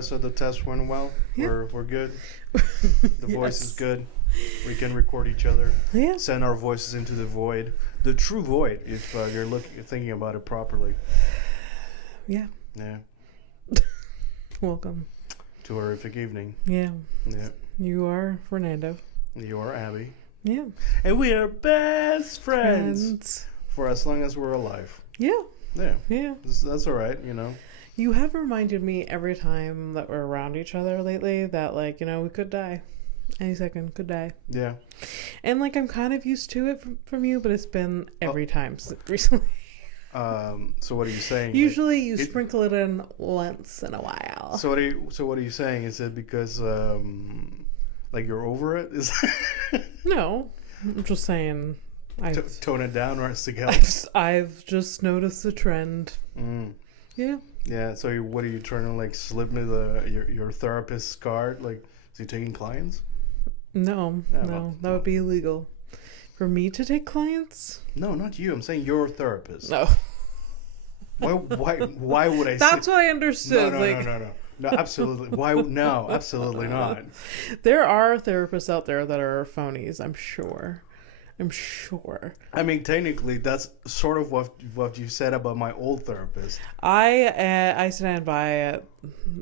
So the test went well. Yeah. We're good. The voice is good. We can record each other. Yeah. Send our voices into the void, the true void. If you're thinking about it properly. Yeah. Yeah. Welcome to a horrific evening. Yeah. Yeah. You are Fernando. You are Abby. Yeah. And we are best friends for as long as we're alive. Yeah. Yeah. Yeah. That's all right, you know. You have reminded me every time that we're around each other lately that, like, you know, we could die. Any second, could die. Yeah. And, like, I'm kind of used to it from you, but it's been every time recently. So what are you saying? Usually you sprinkle it in once in a while. So what are you saying? Is it because like you're over it? Is No, I'm just saying. Tone it down, or to help. I've just noticed a trend. Yeah. Yeah. So what are you trying to like slip me your therapist's card? Like, is he taking clients? No, that would be illegal. For me to take clients? No, not you. I'm saying your therapist. No. Why would I? That's what I understood. No, absolutely. Why? No, absolutely not. There are therapists out there that are phonies. I'm sure. I mean, technically, that's sort of what you said about my old therapist. I stand by it.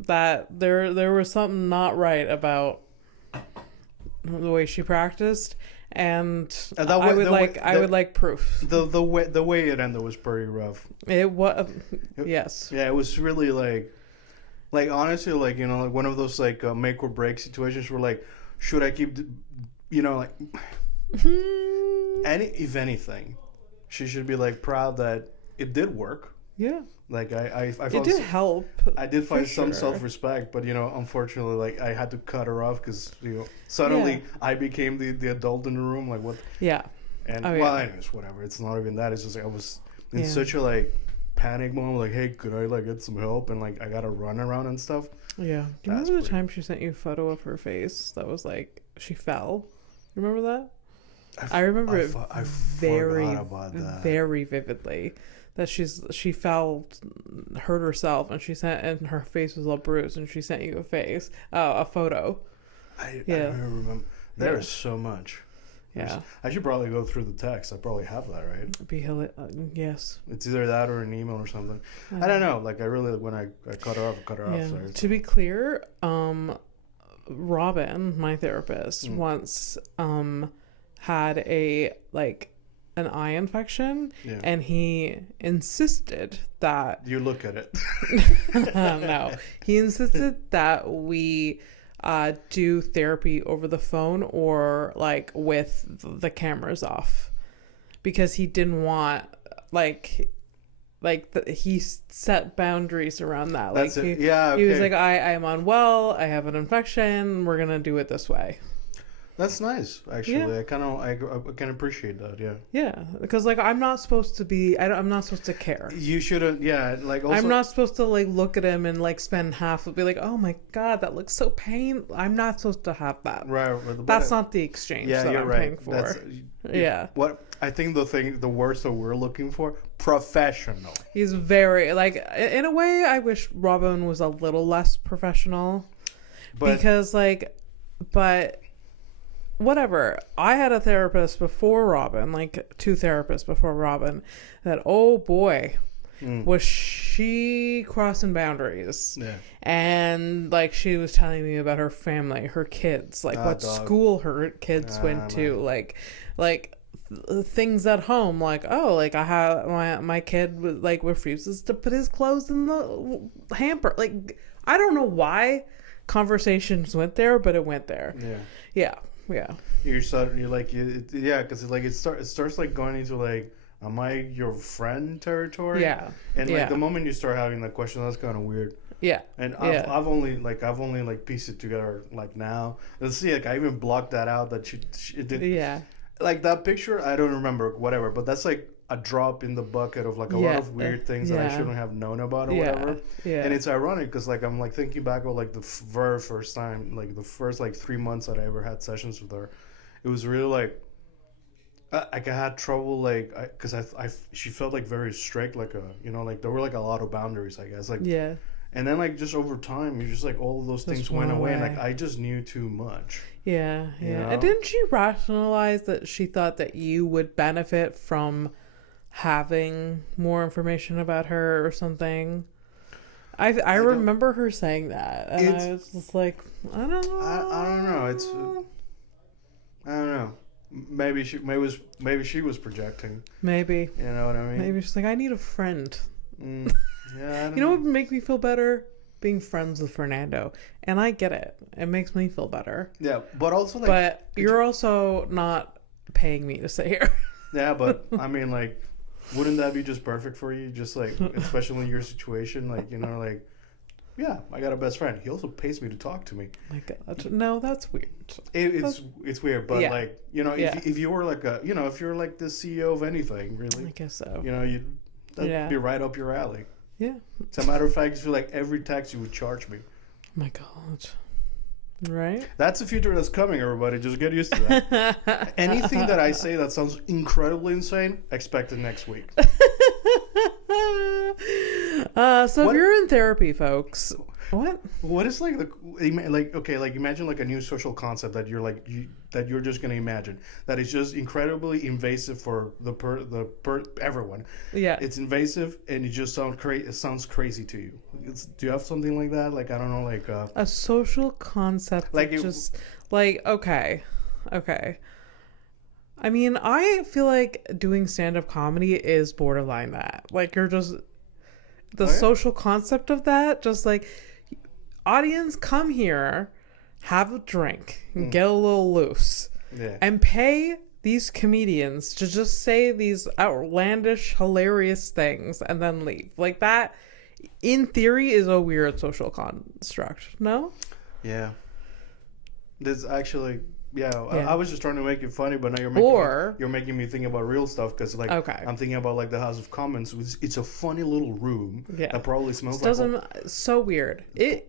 That there was something not right about the way she practiced. I would like proof. The way it ended was pretty rough. It was, yes. Yeah, it was really like honestly, like, you know, like one of those like make or break situations where like, should I keep, you know, like, if anything, she should be like proud that it did work. Yeah. Like I felt it did help. I did find some self-respect, but you know, unfortunately, like I had to cut her off because, you know, suddenly I became the adult in the room. Like what? Yeah. And anyways, whatever. It's not even that. It's just like I was in such a like panic moment. Like, hey, could I like get some help? And like I got to run around and stuff. Yeah. Do you remember the time she sent you a photo of her face that was like she fell? Remember that? I remember it very vividly. That she fell, hurt herself, and and her face was all bruised, and she sent you a photo. I remember. There is so much. Yeah. I should probably go through the text. I probably have that, right? Yes. It's either that or an email or something. I don't know. Like I really, when I cut her off. Sorry. To be clear, Robin, my therapist, once had an eye infection, and he insisted that you look at it. No, he insisted that we do therapy over the phone or like with the cameras off, because he didn't want he set boundaries around that. Like he was like, I am unwell, I have an infection, we're gonna do it this way. That's nice, actually. I can appreciate that. Yeah, because like I'm not supposed to care. You shouldn't. Yeah, like also, I'm not supposed to like look at him and like spend half of be like, oh my god, that looks so pain. I'm not supposed to have that. Right. That's not the exchange that I'm paying for. What I think the words that we're looking for, professional. He's very like, in a way, I wish Robin was a little less professional, because but. Whatever. I had a therapist before Robin, like 2 therapists before Robin, that, oh boy, was she crossing boundaries. Yeah. And like she was telling me about her family, her kids, like what school her kids went to, like things at home, like, oh, like I have my kid like refuses to put his clothes in the hamper. Like I don't know why conversations went there, but it went there. Yeah. Because it starts like going into like, am I your friend territory? Yeah. And like the moment you start having that question, that's kind of weird. Yeah. And I've only pieced it together like now. Let's see, like I even blocked that out that she did. Yeah. Like that picture, I don't remember, whatever, but that's like a drop in the bucket of like a lot of weird things that I shouldn't have known about or whatever. Yeah. And it's ironic because like I'm like thinking back of like the very first time, like the first like 3 months that I ever had sessions with her. It was really like I had trouble like because she felt like very strict, like like there were like a lot of boundaries, I guess. Like And then, like, just over time, you just, like, all of those things went away. And, like, I just knew too much. Yeah, yeah. You know? And didn't she rationalize that she thought that you would benefit from having more information about her or something? I remember her saying that. And I was just like, I don't know. I don't know. I don't know. Maybe she was projecting. Maybe. You know what I mean? Maybe she's like, I need a friend. Yeah, you know what would make me feel better? Being friends with Fernando. And I get it. It makes me feel better. Yeah, but also like... But you're also not paying me to sit here. Yeah, but I mean, like, wouldn't that be just perfect for you? Just like, especially in your situation, like, you know, like, yeah, I got a best friend. He also pays me to talk to me. Oh my God, no, that's weird. It's weird, but like, you know, if you were like if you're like the CEO of anything, really, I guess so. You know, that'd be right up your alley. Yeah. As a matter of fact, I feel like every tax you would charge me. Oh my God. Right? That's the future that's coming, everybody. Just get used to that. Anything that I say that sounds incredibly insane, expect it next week. So if you're in therapy, folks, what is like imagine like a new social concept that that you're just gonna imagine that is just incredibly invasive for everyone. Yeah, it's invasive and it just sounds crazy to you. Do you have something like that? Like, I don't know, like a social concept, like okay. I mean, I feel like doing stand-up comedy is borderline that. Like, you're just the social concept of that, just like, audience, come here, have a drink, get a little loose, and pay these comedians to just say these outlandish, hilarious things and then leave. Like, that, in theory, is a weird social construct. No? Yeah. There's actually... Yeah, I was just trying to make it funny, but now you're making me think about real stuff because, like, I'm thinking about, like, the House of Commons. It's a funny little room that probably smells so weird. There's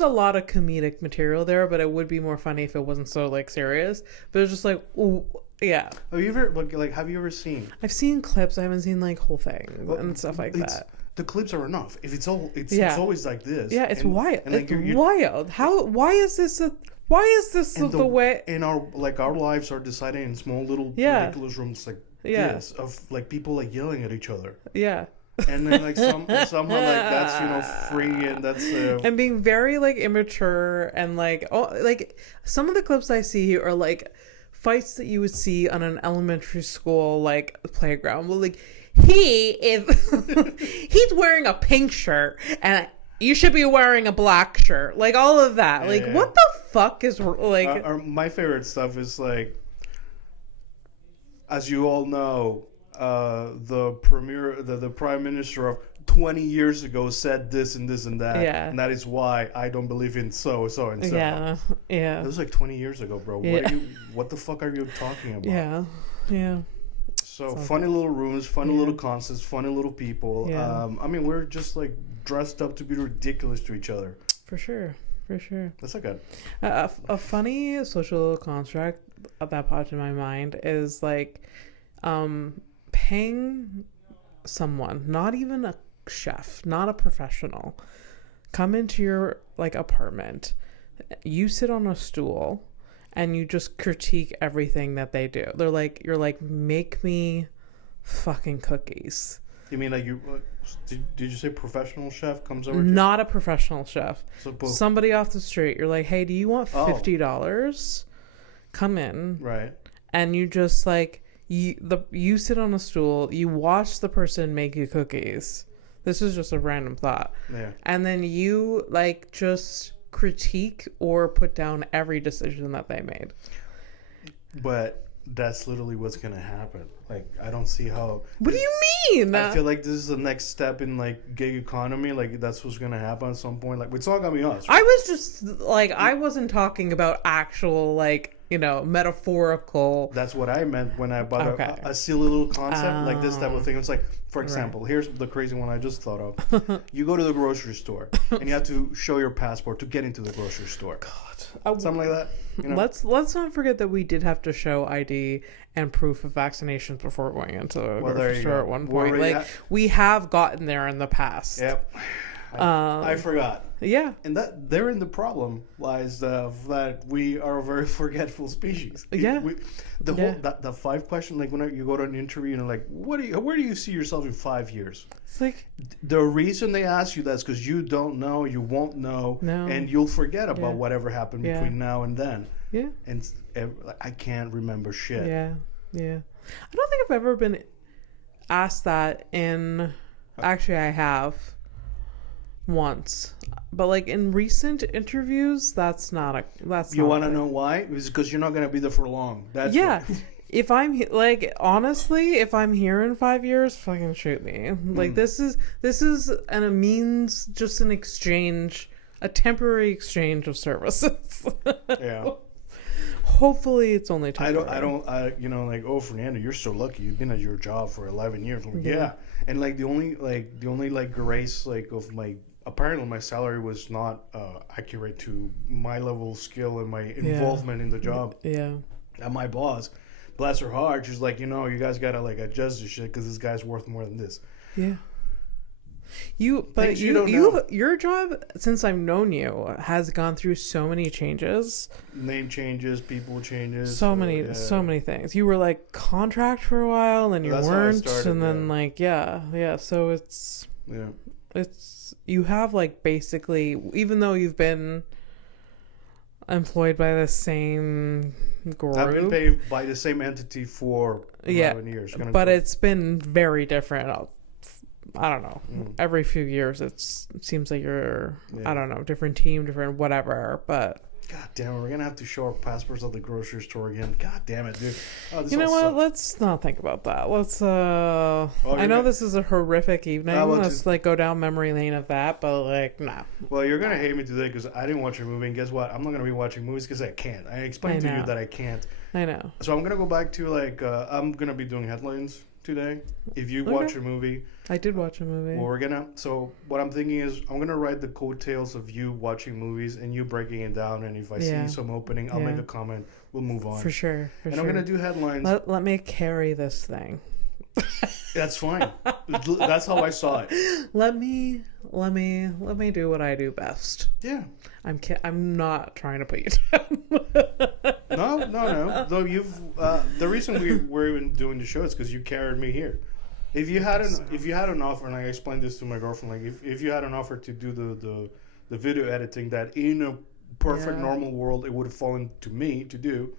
a lot of comedic material there, but it would be more funny if it wasn't so, like, serious. But it's just like, ooh, yeah. Have you ever seen? I've seen clips. I haven't seen, like, whole things and stuff like that. The clips are enough. If it's always like this. Yeah, it's wild. And it's wild. Why is this the way? And our lives are decided in small little ridiculous rooms like this of like people like yelling at each other. Yeah. And then like somehow like that's free and that's and being very like immature and like some of the clips I see are like fights that you would see on an elementary school like playground. Well, like he's wearing a pink shirt and you should be wearing a black shirt. Like, all of that. Like, what the fuck is, like... my favorite stuff is, like... As you all know, the prime minister of 20 years ago said this and this and that. Yeah. And that is why I don't believe in so and so. Yeah, yeah. It was, like, 20 years ago, bro. Yeah. What the fuck are you talking about? Yeah, yeah. So, funny little rooms, funny little concepts, funny little people. Yeah. I mean, we're just, like... dressed up to be ridiculous to each other. For sure. That's not good. A funny social construct that popped in my mind is like paying someone, not even a chef, not a professional, come into your like apartment. You sit on a stool and you just critique everything that they do. You're like, make me fucking cookies. You mean like did you say professional chef comes over? Not a professional chef. Somebody off the street. You're like, hey, do you want $50? Come in. Right. And you just like you sit on a stool. You watch the person make you cookies. This is just a random thought. Yeah. And then you like just critique or put down every decision that they made. But that's literally what's gonna happen. Like, I don't see how. What do you mean? I feel like this is the next step in like gig economy. Like, that's what's gonna happen at some point. Like, it's not gonna be us. I was just like, I wasn't talking about actual like metaphorical. That's what I meant when I bought a silly little concept like this type of thing. It's like, for example, here's the crazy one I just thought of. You go to the grocery store and you have to show your passport to get into the grocery store. God, something like that. Let's not forget that we did have to show ID and proof of vaccinations before going into the grocery store at one point. We have gotten there in the past. Yep. I forgot. Yeah. And therein the problem lies that we are a very forgetful species. Yeah. The 5 question, like when you go to an interview and like, where do you see yourself in 5 years? It's like the reason they ask you that's because you don't know, you won't know, and you'll forget about whatever happened between now and then. Yeah. And I can't remember shit. Yeah. Yeah. I don't think I've ever been asked that in. Actually, I have. Once, but like in recent interviews, that's not. You want to know why? It's because you're not going to be there for long. That's If I'm like, honestly, if I'm here in 5 years, fucking shoot me. Like this is and it means just an exchange, a temporary exchange of services. Yeah. Hopefully it's only temporary. Like, oh, Fernando, you're so lucky. You've been at your job for 11 years. Like, yeah. And like the only grace like of my, apparently my salary was not accurate to my level of skill and my involvement in the job. Yeah. And my boss, bless her heart, she's like, you guys gotta like adjust this shit because this guy's worth more than this. Yeah. Your job, since I've known you, has gone through so many changes. Name changes, people changes. So many things. You were like contract for a while, and then you weren't, and then So it's you have like basically, even though you've been employed by the same group, I've been paid by the same entity for 11 years. But it's been very different. I don't know. Every few years, it seems like you're, I don't know, different team, different whatever. But God damn it, we're gonna have to show our passports at the grocery store again. God damn it, dude. You know what? Sucks. Let's not think about that. Let's. I know this is a horrific evening. Let's like go down memory lane of that, but like, nah. Well, you're gonna hate me today because I didn't watch your movie, and guess what? I'm not gonna be watching movies because I can't. I explained to you that I can't. I know. So I'm gonna go back to like I'm gonna be doing headlines today. If you watch a movie. I did watch a movie. Well, so what I'm thinking is I'm going to write the coattails of you watching movies and you breaking it down. And if I see some opening, I'll make a comment. We'll move on. For sure. I'm going to do headlines. Let me carry this thing. That's fine. That's how I saw it. Let me do what I do best. Yeah. I'm not trying to put you down. No. Though the reason we're even doing the show is because you carried me here. If you had an offer, and I explained this to my girlfriend, like if you had an offer to do the video editing that in a perfect normal world it would have fallen to me to do.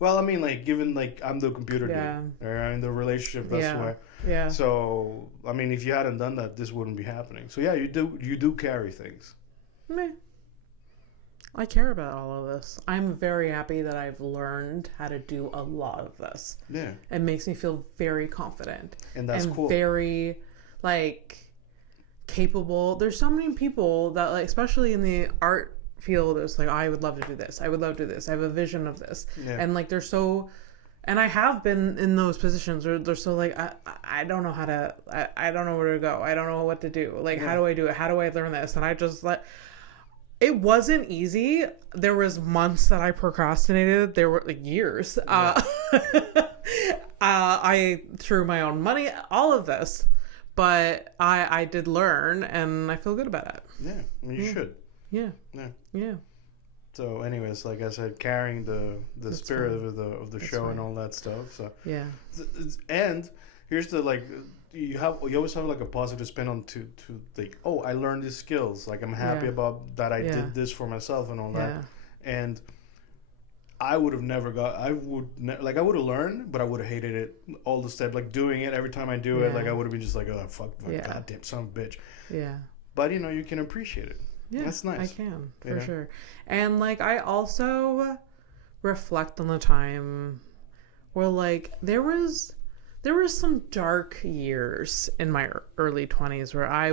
Well, I mean, like given like I'm the computer dude, in the relationship that's why. Yeah. So I mean, if you hadn't done that, this wouldn't be happening. So yeah, you do carry things. Meh. I care about all of this. I'm very happy that I've learned how to do a lot of this. Yeah. It makes me feel very confident. And that's cool. Very, like, capable. There's so many people that, like, especially in the art field, it's like, I would love to do this. I would love to do this. I have a vision of this. Yeah. And, like, they're so... And I have been in those positions where they're so like, I don't know how to... I don't know where to go. I don't know what to do. Like, how do I do it? How do I learn this? And I just let... It wasn't easy. There was months that I procrastinated. There were like years. Yeah. I threw my own money, all of this, but I did learn, and I feel good about it. Yeah, I mean, you should. Yeah. So, anyways, like I said, carrying the spirit of the show and all that stuff. So yeah. And here's the like. You always have like a positive spin on to like, oh, I learned these skills, like I'm happy about that I did this for myself and all that. And I would have never I would have learned, but I would have hated it all the steps, like doing it every time I do it, like I would have been just like, oh fuck goddamn son of a bitch. Yeah. But you can appreciate it. Yeah, that's nice. I can for sure. And like I also reflect on the time where like there were some dark years in my early 20s where I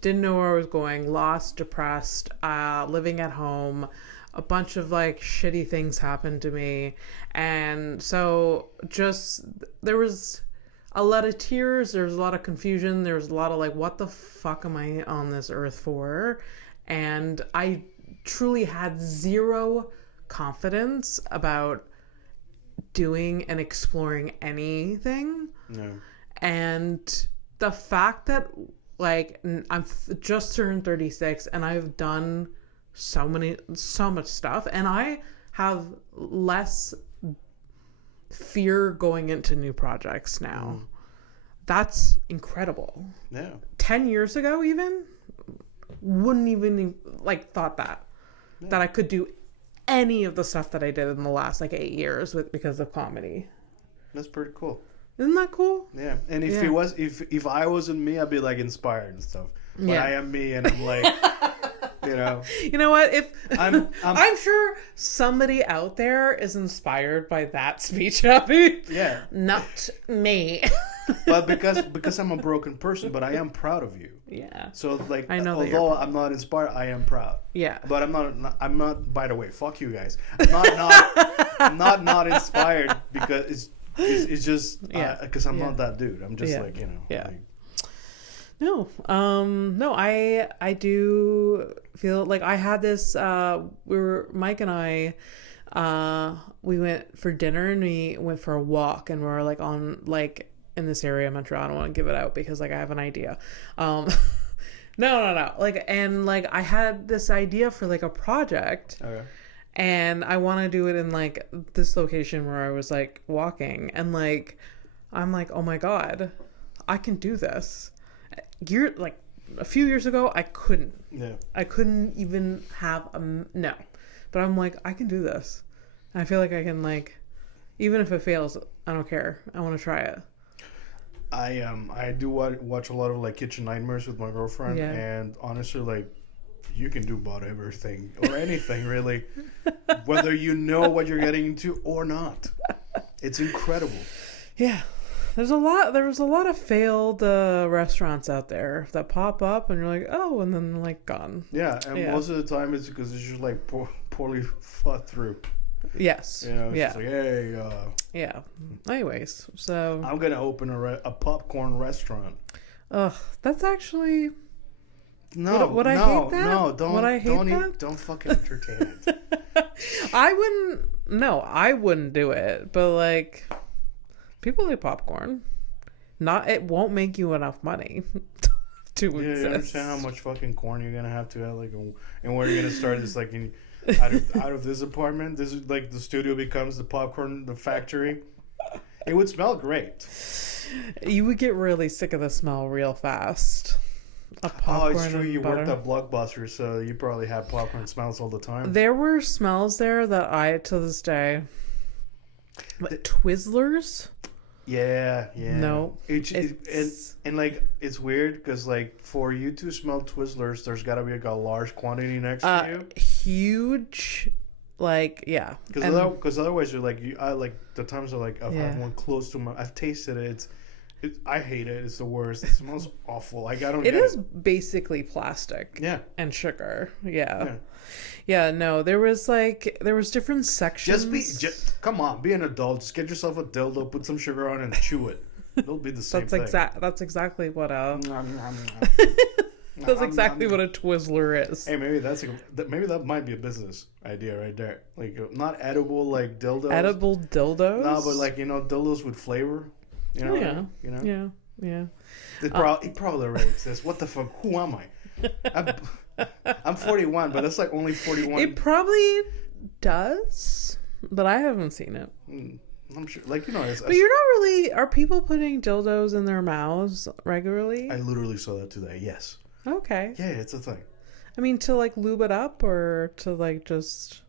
didn't know where I was going, lost, depressed, living at home, a bunch of like shitty things happened to me. And so just, there was a lot of tears. There was a lot of confusion. There was a lot of like, what the fuck am I on this earth for? And I truly had zero confidence about doing and exploring anything. No. And the fact that like I'm just turned 36 and I've done so much stuff, and I have less fear going into new projects now. That's incredible. Yeah. 10 years ago even wouldn't even like thought that I could do any of the stuff that I did in the last like 8 years because of comedy. That's pretty cool. Isn't that cool? Yeah. And if it was, if I wasn't me, I'd be like inspired and stuff. But I am me, and I'm like, you know. You know what? If I'm sure somebody out there is inspired by that speech, Abby. Yeah. Not me. But because I'm a broken person, but I am proud of you. Yeah. So like, I know although I'm not inspired, I am proud. Yeah. But I'm not. By the way, fuck you guys. I'm not inspired because it's just because I'm not that dude. I'm just like, you know. Yeah. Like, no, I do feel like I had this, Mike and I, we went for dinner and we went for a walk, and we're like on like in this area of Montreal. I don't want to give it out because like I have an idea. No. Like, and like I had this idea for like a project. okay. And I want to do it in like this location where I was like walking, and like I'm like, oh my God, I can do this. Like a few years ago, I couldn't. Yeah. I couldn't even have no. But I'm like, I can do this. And I feel like I can, like, even if it fails, I don't care. I want to try it. I do watch a lot of like Kitchen Nightmares with my girlfriend, and honestly, like, you can do about everything or anything really, whether you know what you're getting into or not. It's incredible. Yeah. There was a lot of failed restaurants out there that pop up and you're like, oh, and then like gone. Yeah, and most of the time it's because it's just like poorly thought through. Yes. You know, it's just like, hey. Yeah. Anyways, so I'm gonna open a popcorn restaurant. Ugh, that's actually. No, would I hate that? No, don't. Would I hate that? Don't fucking entertain it. I wouldn't. No, I wouldn't do it. But like. People like popcorn. It won't make you enough money to exist. You understand how much fucking corn you're gonna have to have, like, and where you're gonna start is like out of this apartment. This is like the studio becomes the factory. It would smell great. You would get really sick of the smell real fast. It's true. You worked at Blockbuster, so you probably have popcorn smells all the time. There were smells there that I to this day. But Twizzlers. Yeah. No, and like it's weird because like for you to smell Twizzlers, there's got to be like a large quantity next to you. Huge, like Because otherwise you're like I like the times are like I've had one close to I've tasted it. I hate it. It's the worst. It smells awful. Like I don't. It is basically plastic. Yeah. And sugar. Yeah. Yeah, no, there was different sections. Just come on, be an adult. Just get yourself a dildo, put some sugar on, and chew it. It'll be the same thing. That's exactly what that's exactly what a Twizzler is. Hey, maybe that might be a business idea right there. Like not edible like dildos. Edible dildos? No, but like dildos with flavor. You know? Yeah. You know? Yeah. It probably already exists. What the fuck? Who am I? I'm 41, but it's like only 41. It probably does, but I haven't seen it. I'm sure, like but you're not really. Are people putting dildos in their mouths regularly? I literally saw that today. Yes. Okay. Yeah, it's a thing. I mean, to like lube it up or to like just.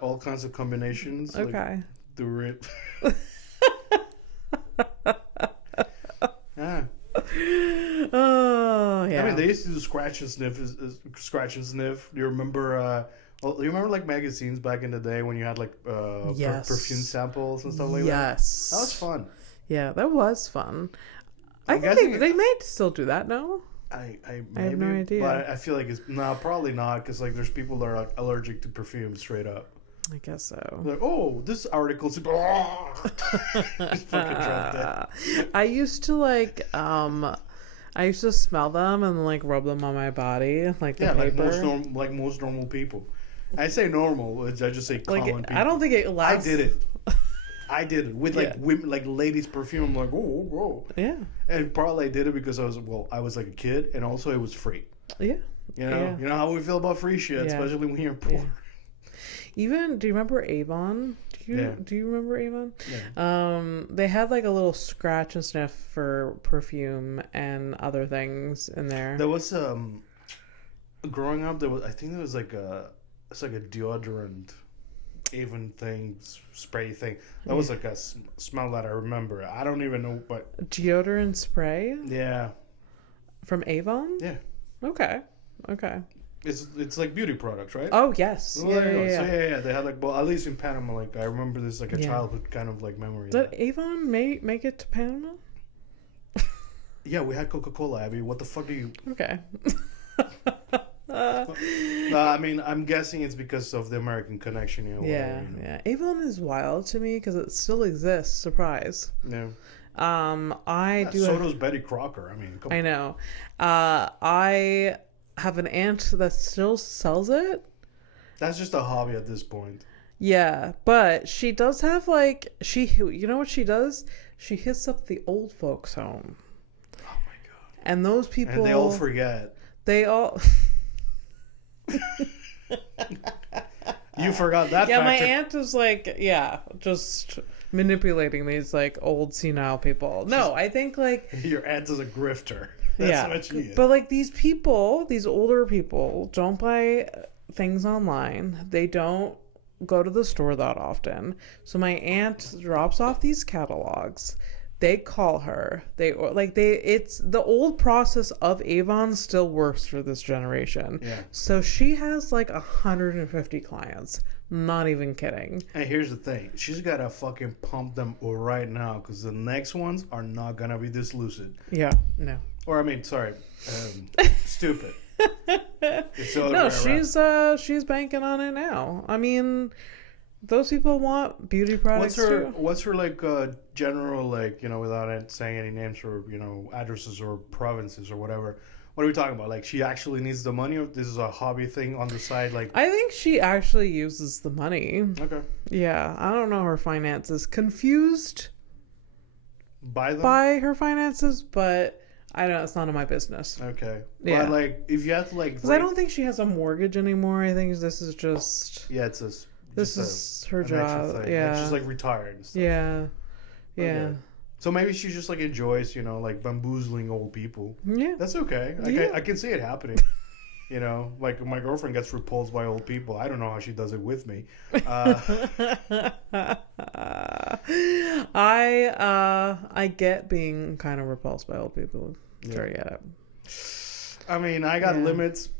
All kinds of combinations. Okay. Like, the rip. Yeah. Oh yeah. I mean, they used to do scratch and sniff. Do you remember? Do you remember like magazines back in the day when you had like perfume samples and stuff like that? Yes. That was fun. Yeah, that was fun. I think they may still do that now. I have no idea. But I feel like it's probably not, because like there's people that are like allergic to perfume straight up. I guess so. Like, oh, this article's just fucking dropped it. I used to smell them and like rub them on my body, like the paper. Like most normal people. I say normal. I just say common people. I don't think it lasts. I did it with like women, like ladies' perfume. I'm like, whoa. Yeah. And probably I did it because I was like a kid, and also it was free. Yeah. You know how we feel about free shit, especially when you're poor. Yeah. Even, do you remember Avon? Do you remember Avon? Yeah. They had like a little scratch and sniff for perfume and other things in there. There was growing up. I think there was like it's like a deodorant Avon thing, spray thing. That was like a smell that I remember. I don't even know what deodorant spray. Yeah. From Avon. Yeah. Okay. It's like beauty products, right? Oh yes. Well, yeah. They had like, well, at least in Panama, like I remember this like a childhood kind of like memory. Did Avon make it to Panama? Yeah, we had Coca-Cola, Abby. What the fuck do you? Okay. I mean, I'm guessing it's because of the American connection. Yeah. Avon is wild to me because it still exists. Surprise. Yeah. So does Betty Crocker. I mean, I know. I have an aunt that still sells it. That's just a hobby at this point. Yeah, but she does have you know what she does? She hits up the old folks home. Oh my god. And those people, and they all forget. They all You forgot that. Yeah, my aunt is like, just manipulating these like old senile people. No, I think like your aunt is a grifter. That's what she is. But like these people, these older people, don't buy things online. They don't go to the store that often. So my aunt drops off these catalogs. They call her. It's the old process of Avon still works for this generation. Yeah. So she has like 150 clients. Not even kidding. And here's the thing. She's got to fucking pump them right now, because the next ones are not going to be this lucid. Yeah. No. Or, I mean, sorry. Stupid. No, she's banking on it now. I mean, those people want beauty products too. What's her like general, like, you know, without saying any names or, you know, addresses or provinces or whatever? What are we talking about? Like, she actually needs the money, or this is a hobby thing on the side? Like, I think she actually uses the money. Okay. Yeah, I don't know her finances. Confused by them? By her finances, but I don't. It's none of my business. Okay. Yeah. But like, if you have to like, because I don't think she has a mortgage anymore. I think this is just. Yeah, this is her job. Yeah. Like, she's like retired and stuff. Yeah. Yeah. Okay. So maybe she just like enjoys, you know, like bamboozling old people. Yeah. That's okay. I can see it happening. You know, like my girlfriend gets repulsed by old people. I don't know how she does it with me. I get being kind of repulsed by old people. Sure, yeah. I mean, I got limits,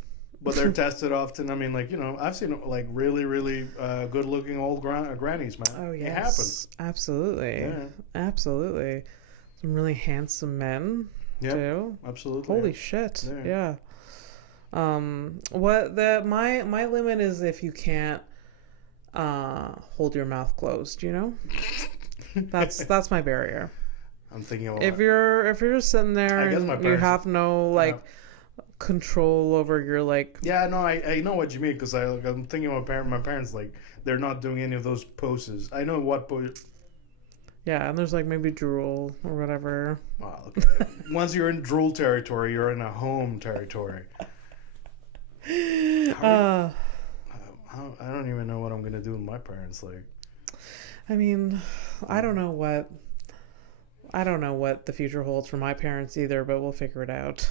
but they're tested often. I mean, like, you know, I've seen like really, really good-looking old grannies, man. Oh yes, it happens. Absolutely, absolutely. Some really handsome men too. Absolutely. Holy shit! Yeah. My limit is if you can't hold your mouth closed, you know? That's my barrier. I'm thinking about if you're just sitting there and you have no control over your like. Yeah, no, I know what you mean, because I'm thinking about my parents, like, they're not doing any of those poses. I know what pose. Yeah, and there's like maybe drool or whatever. Wow, okay. Once you're in drool territory, you're in a home territory. I don't even know what I'm gonna do with my parents. Like, I mean, I don't know what the future holds for my parents either, but we'll figure it out.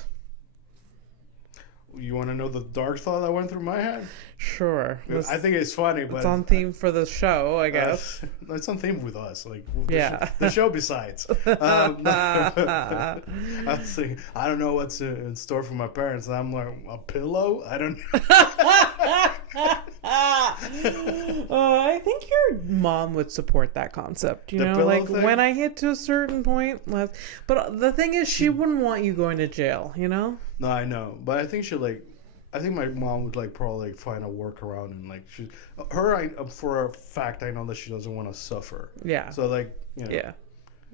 You want to know the dark thought that went through my head? Sure. I think it's funny, but it's on theme for the show, I guess. It's on theme with us, like the show besides. I was thinking, I don't know what's in store for my parents. And I'm like, a pillow? I don't know. I think your mom would support that concept. You know, like thing? When I hit to a certain point, but the thing is, she wouldn't want you going to jail. You know? No, I know, but I think I think my mom would probably find a workaround and for a fact I know that she doesn't want to suffer. Yeah. So Yeah.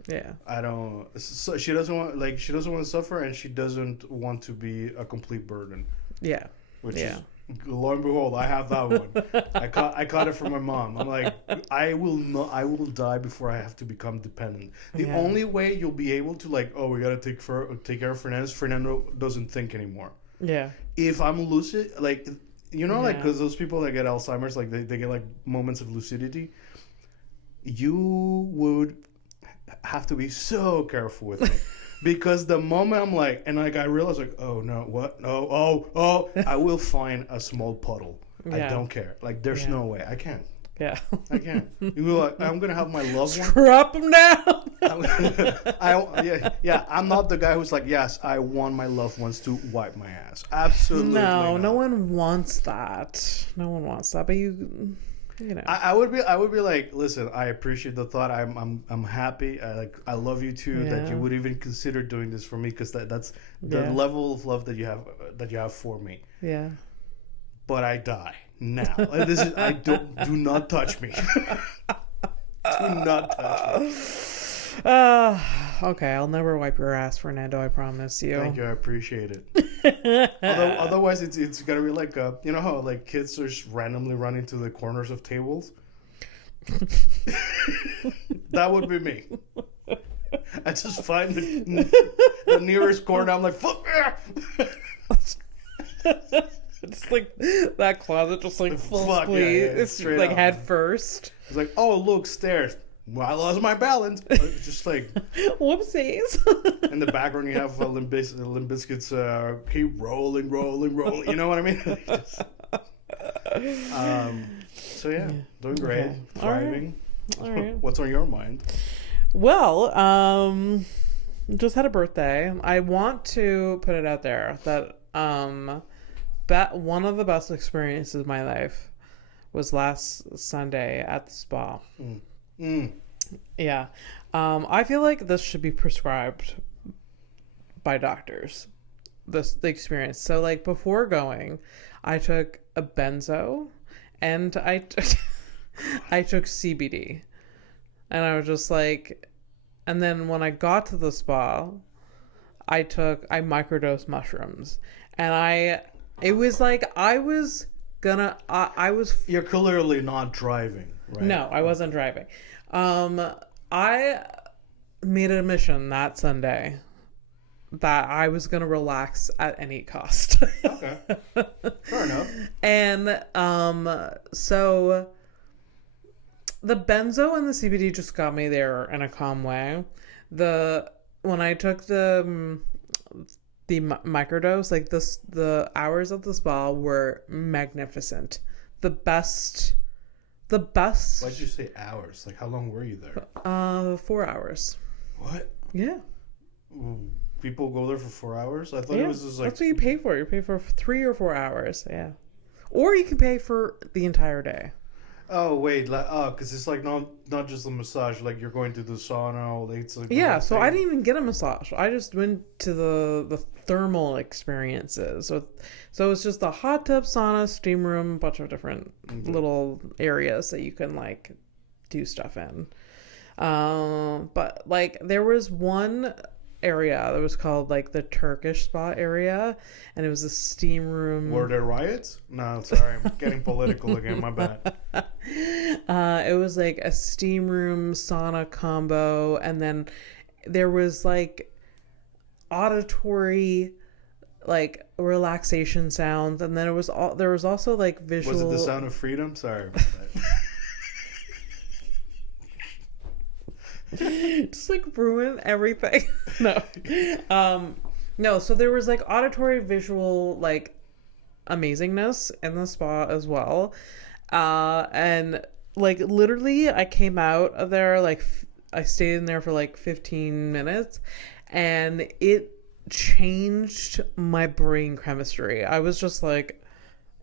Yeah. I don't. So she doesn't want to suffer, and she doesn't want to be a complete burden. Yeah. Which is, lo and behold, I have that one. I caught it from my mom. I'm like, I will die before I have to become dependent. The only way you'll be able to we gotta take care of Fernando. Fernando doesn't think anymore. Yeah. If I'm lucid, because those people that get Alzheimer's, they get moments of lucidity. You would have to be so careful with me. Because the moment I'm I realize oh no, what? No, oh, I will find a small puddle. Yeah. I don't care. There's no way. I can't. Yeah. I can't. I'm going to have my loved one. Strap them down. I'm not the guy who's yes, I want my loved ones to wipe my ass. Absolutely not. No one wants that. No one wants that. But you know. I would be listen, I appreciate the thought. I'm happy. I love you too. That you would even consider doing this for me, because that's the level of love that you have for me. Yeah. But I die now. Do not touch me. Do not touch me. Okay, I'll never wipe your ass, Fernando. I promise you. Thank you. I appreciate it. Otherwise, it's gonna be how kids are just randomly running to the corners of tables. That would be me. I just find the nearest corner. I'm fuck yeah. It's that closet, just full sleeve. It's head first. It's oh, look, stairs. Well, I lost my balance. Just whoopsies. In the background, you have Limp Bizkit's keep rolling. You know what I mean? Doing great. Okay. Thriving. All right. What's on your mind? Well, just had a birthday. I want to put it out there that one of the best experiences of my life was last Sunday at the spa. Yeah. I feel like this should be prescribed by doctors, the experience. So before going, I took a benzo and I took CBD, and I was just and then when I got to the spa, I microdosed mushrooms, and it was I was You're clearly not driving, right? No, I wasn't driving. I made a mission that Sunday that I was going to relax at any cost. Okay. Fair enough. And so the benzo and the CBD just got me there in a calm way. When I took the microdose, the hours at the spa were magnificent. The best. Why'd you say hours? How long were you there? 4 hours. What? Yeah. People go there for 4 hours? I thought it was just that's what you pay for. You pay for 3 or 4 hours. Yeah. Or you can pay for the entire day. Oh wait, because it's not just a massage. You're going to the sauna. It's so I didn't even get a massage. I just went to the thermal experiences. So it's just a hot tub, sauna, steam room, bunch of different little areas that you can do stuff in. But there was one area that was called the Turkish spa area, and it was a steam room. Were there riots? No, sorry, I'm getting political again, my bad. It was a steam room sauna combo, and then there was auditory relaxation sounds, and then there was also visual. Was it the sound of freedom? Sorry about that. Just ruin everything. No, so there was auditory visual amazingness in the spa as well, and literally I came out of there I stayed in there for 15 minutes, and it changed my brain chemistry. I was just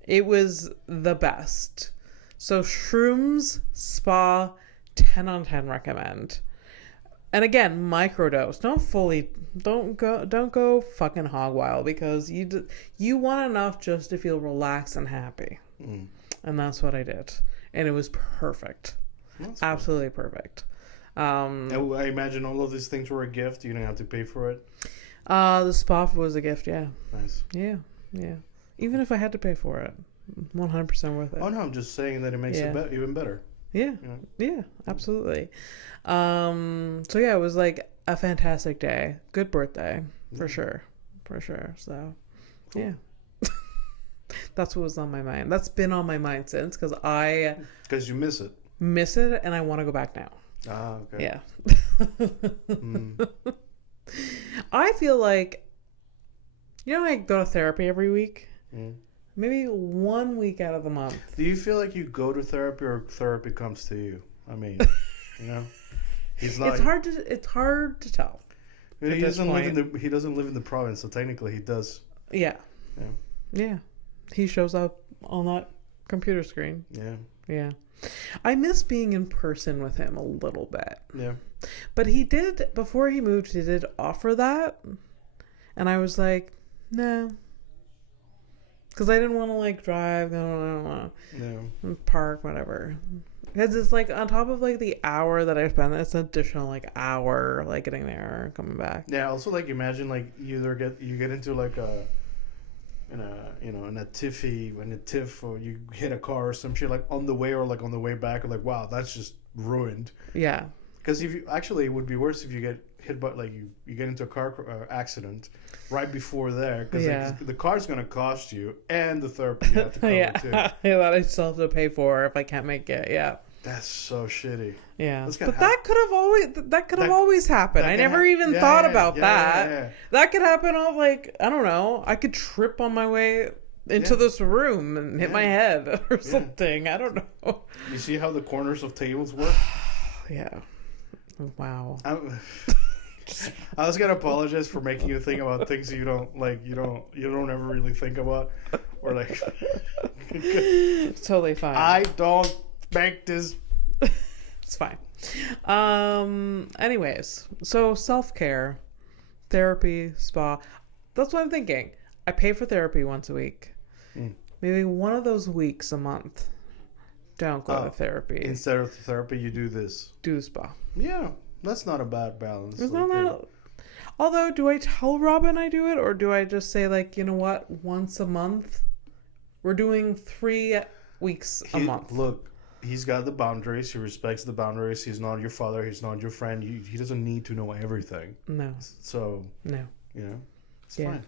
It was the best. So shrooms, spa, 10 on 10 recommend. And again, microdose. Don't go fucking hog wild, because you want enough just to feel relaxed and happy. And that's what I did. And it was perfect. That's absolutely perfect. I imagine all of these things were a gift. You didn't have to pay for it. The spa was a gift, yeah. Nice. Yeah. Even if I had to pay for it, 100% worth it. Oh no, I'm just saying that it makes it even better. Yeah. Yeah, absolutely. So yeah, it was like a fantastic day. Good birthday, for sure. So, cool. Yeah. That's what was on my mind. That's been on my mind since, because you miss it, and I want to go back now. Okay. Yeah. I feel like, I go to therapy every week. Maybe 1 week out of the month. Do you feel like you go to therapy, or therapy comes to you? I mean, he's not. It's hard to tell. He doesn't live in the province, so technically he does. Yeah. He shows up on that computer screen. Yeah. I miss being in person with him a little bit. Yeah. But before he moved, he did offer that. And I was like, no. Because I didn't want to, like, drive. I don't want to park, whatever. Because it's, like, on top of, like, the hour that I spent, it's an additional, like, hour, like, getting there and coming back. Yeah, also, like, imagine, like, you get into, like, in a tiff, or you hit a car or some shit, like, on the way or, like, on the way back, or, like, wow, that's just ruined. Yeah. Because it would be worse if you get hit by, like, you get into a car accident right before there, because the car's going to cost you, and the therapy you have to cover too. That I still have to pay for if I can't make it. Yeah. That's so shitty. Yeah. But that could have always happened. I never even thought about that. Yeah. That could happen all, like, I don't know. I could trip on my way into this room and hit my head or something. I don't know. You see how the corners of tables work? Yeah. Wow. I was gonna apologize for making you think about things you don't like. You don't ever really think about, or like. It's totally fine. I don't make this. It's fine. Anyways, so self-care, therapy, spa. That's what I'm thinking. I pay for therapy once a week. Maybe one of those weeks a month. Don't go to therapy. Instead of therapy, you do this. Do spa. Yeah, that's not a bad balance. It's not that. Although, do I tell Robin I do it, or do I just say, like, you know what, once a month? We're doing 3 weeks a month. Look, he's got the boundaries. He respects the boundaries. He's not your father. He's not your friend. He doesn't need to know everything. No. So. No. It's fine.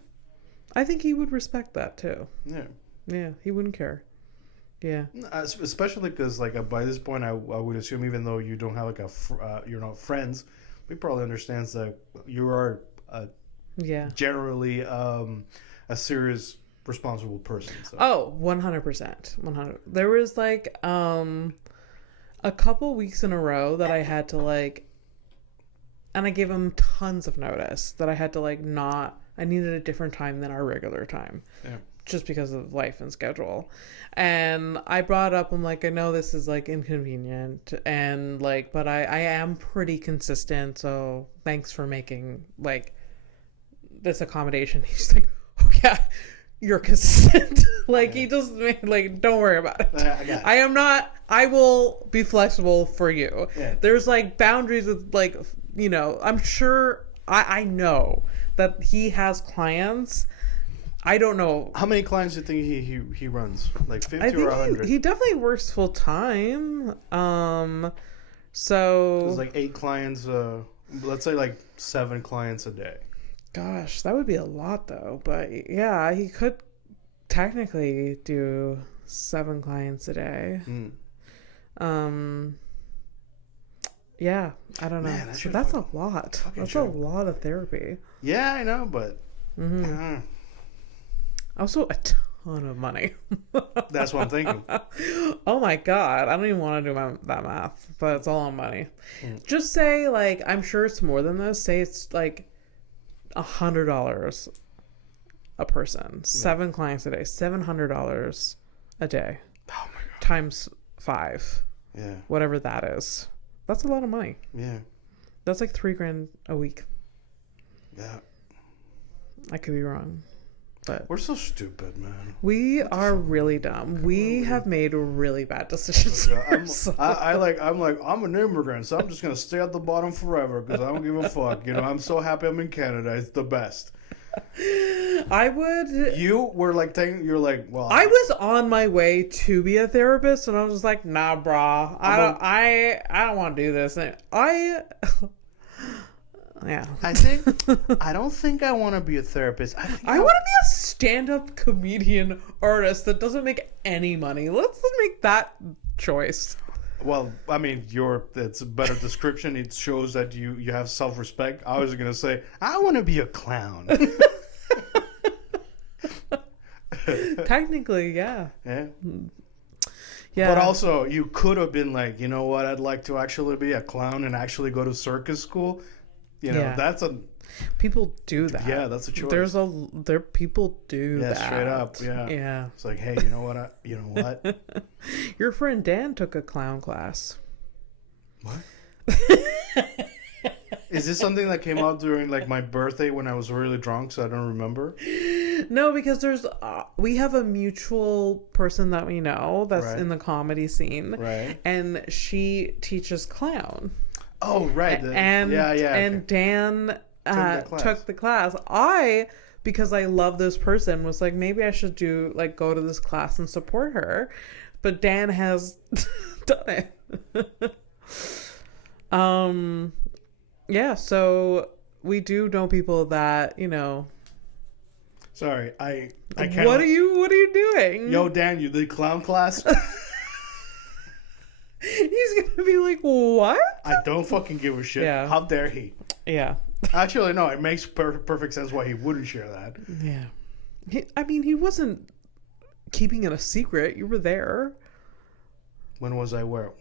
I think he would respect that too. Yeah. Yeah, he wouldn't care. Yeah. Especially because, like, by this point, I would assume, even though you don't have, like, you're not friends, he probably understands that you are generally a serious, responsible person. So. Oh, 100%. 100. There was, like, a couple weeks in a row that I had to, like, and I gave him tons of notice that I had to, like, I needed a different time than our regular time. Yeah. Just because of life and schedule. And I brought up, I'm like, I know this is, like, inconvenient, and, like, but I am pretty consistent, so thanks for making, like, this accommodation. He's like, oh yeah, you're consistent. Like, he just, like, don't worry about it. I will be flexible for you. Yeah. There's, like, boundaries with, like, I'm sure, I know that he has clients. I don't know. How many clients do you think he runs? Like 50 or 100? He definitely works full time. So there's like 8 clients. Let's say like 7 clients a day. Gosh, that would be a lot though. But yeah, he could technically do 7 clients a day. Yeah, I don't know. Man, that's a lot. That's a lot of therapy. Yeah, I know, but. Also, a ton of money. That's what I'm thinking. Oh my god, I don't even want to do that math, but it's all on money. Just say, like, I'm sure it's more than this. Say it's like $100 a person. 7 clients a day, $700 a day. Oh my God. Times 5. Yeah. Whatever that is. That's a lot of money. Yeah. That's like $3,000 a week. Yeah. I could be wrong. But we're so stupid, man. We are really dumb. We have made really bad decisions. I'm an immigrant, so I'm just gonna stay at the bottom forever because I don't give a fuck. You know, I'm so happy I'm in Canada. It's the best. I would. You were like you're like, well. I was on my way to be a therapist, and I was just like, nah, brah. I don't want to do this. And yeah. I don't think I want to be a therapist. I want to be a stand-up comedian artist that doesn't make any money. Let's make that choice. Well, I mean, it's a better description. It shows that you have self-respect. I was going to say, I want to be a clown. Technically, yeah. Yeah. Yeah. But also, you could have been like, you know what? I'd like to actually be a clown and actually go to circus school. You know, that's a... People do that. Yeah, that's a choice. People do that. Yeah, straight up. Yeah. Yeah. It's like, hey, you know what? Your friend Dan took a clown class. What? Is this something that came out during like my birthday when I was really drunk, so I don't remember? No, because we have a mutual person that we know that's in the comedy scene. Right. And she teaches clown. Oh, right. And Dan took the class. Because I love this person, was like, maybe I should go to this class and support her. But Dan has done it. Yeah, so we do know people that, you know. Sorry, I can't. What are you doing? Yo, Dan, you did clown class? He's gonna be like, what? I don't fucking give a shit. Yeah. How dare he? Yeah. Actually, no, it makes perfect sense why he wouldn't share that. Yeah. He wasn't keeping it a secret. You were there. When was I where?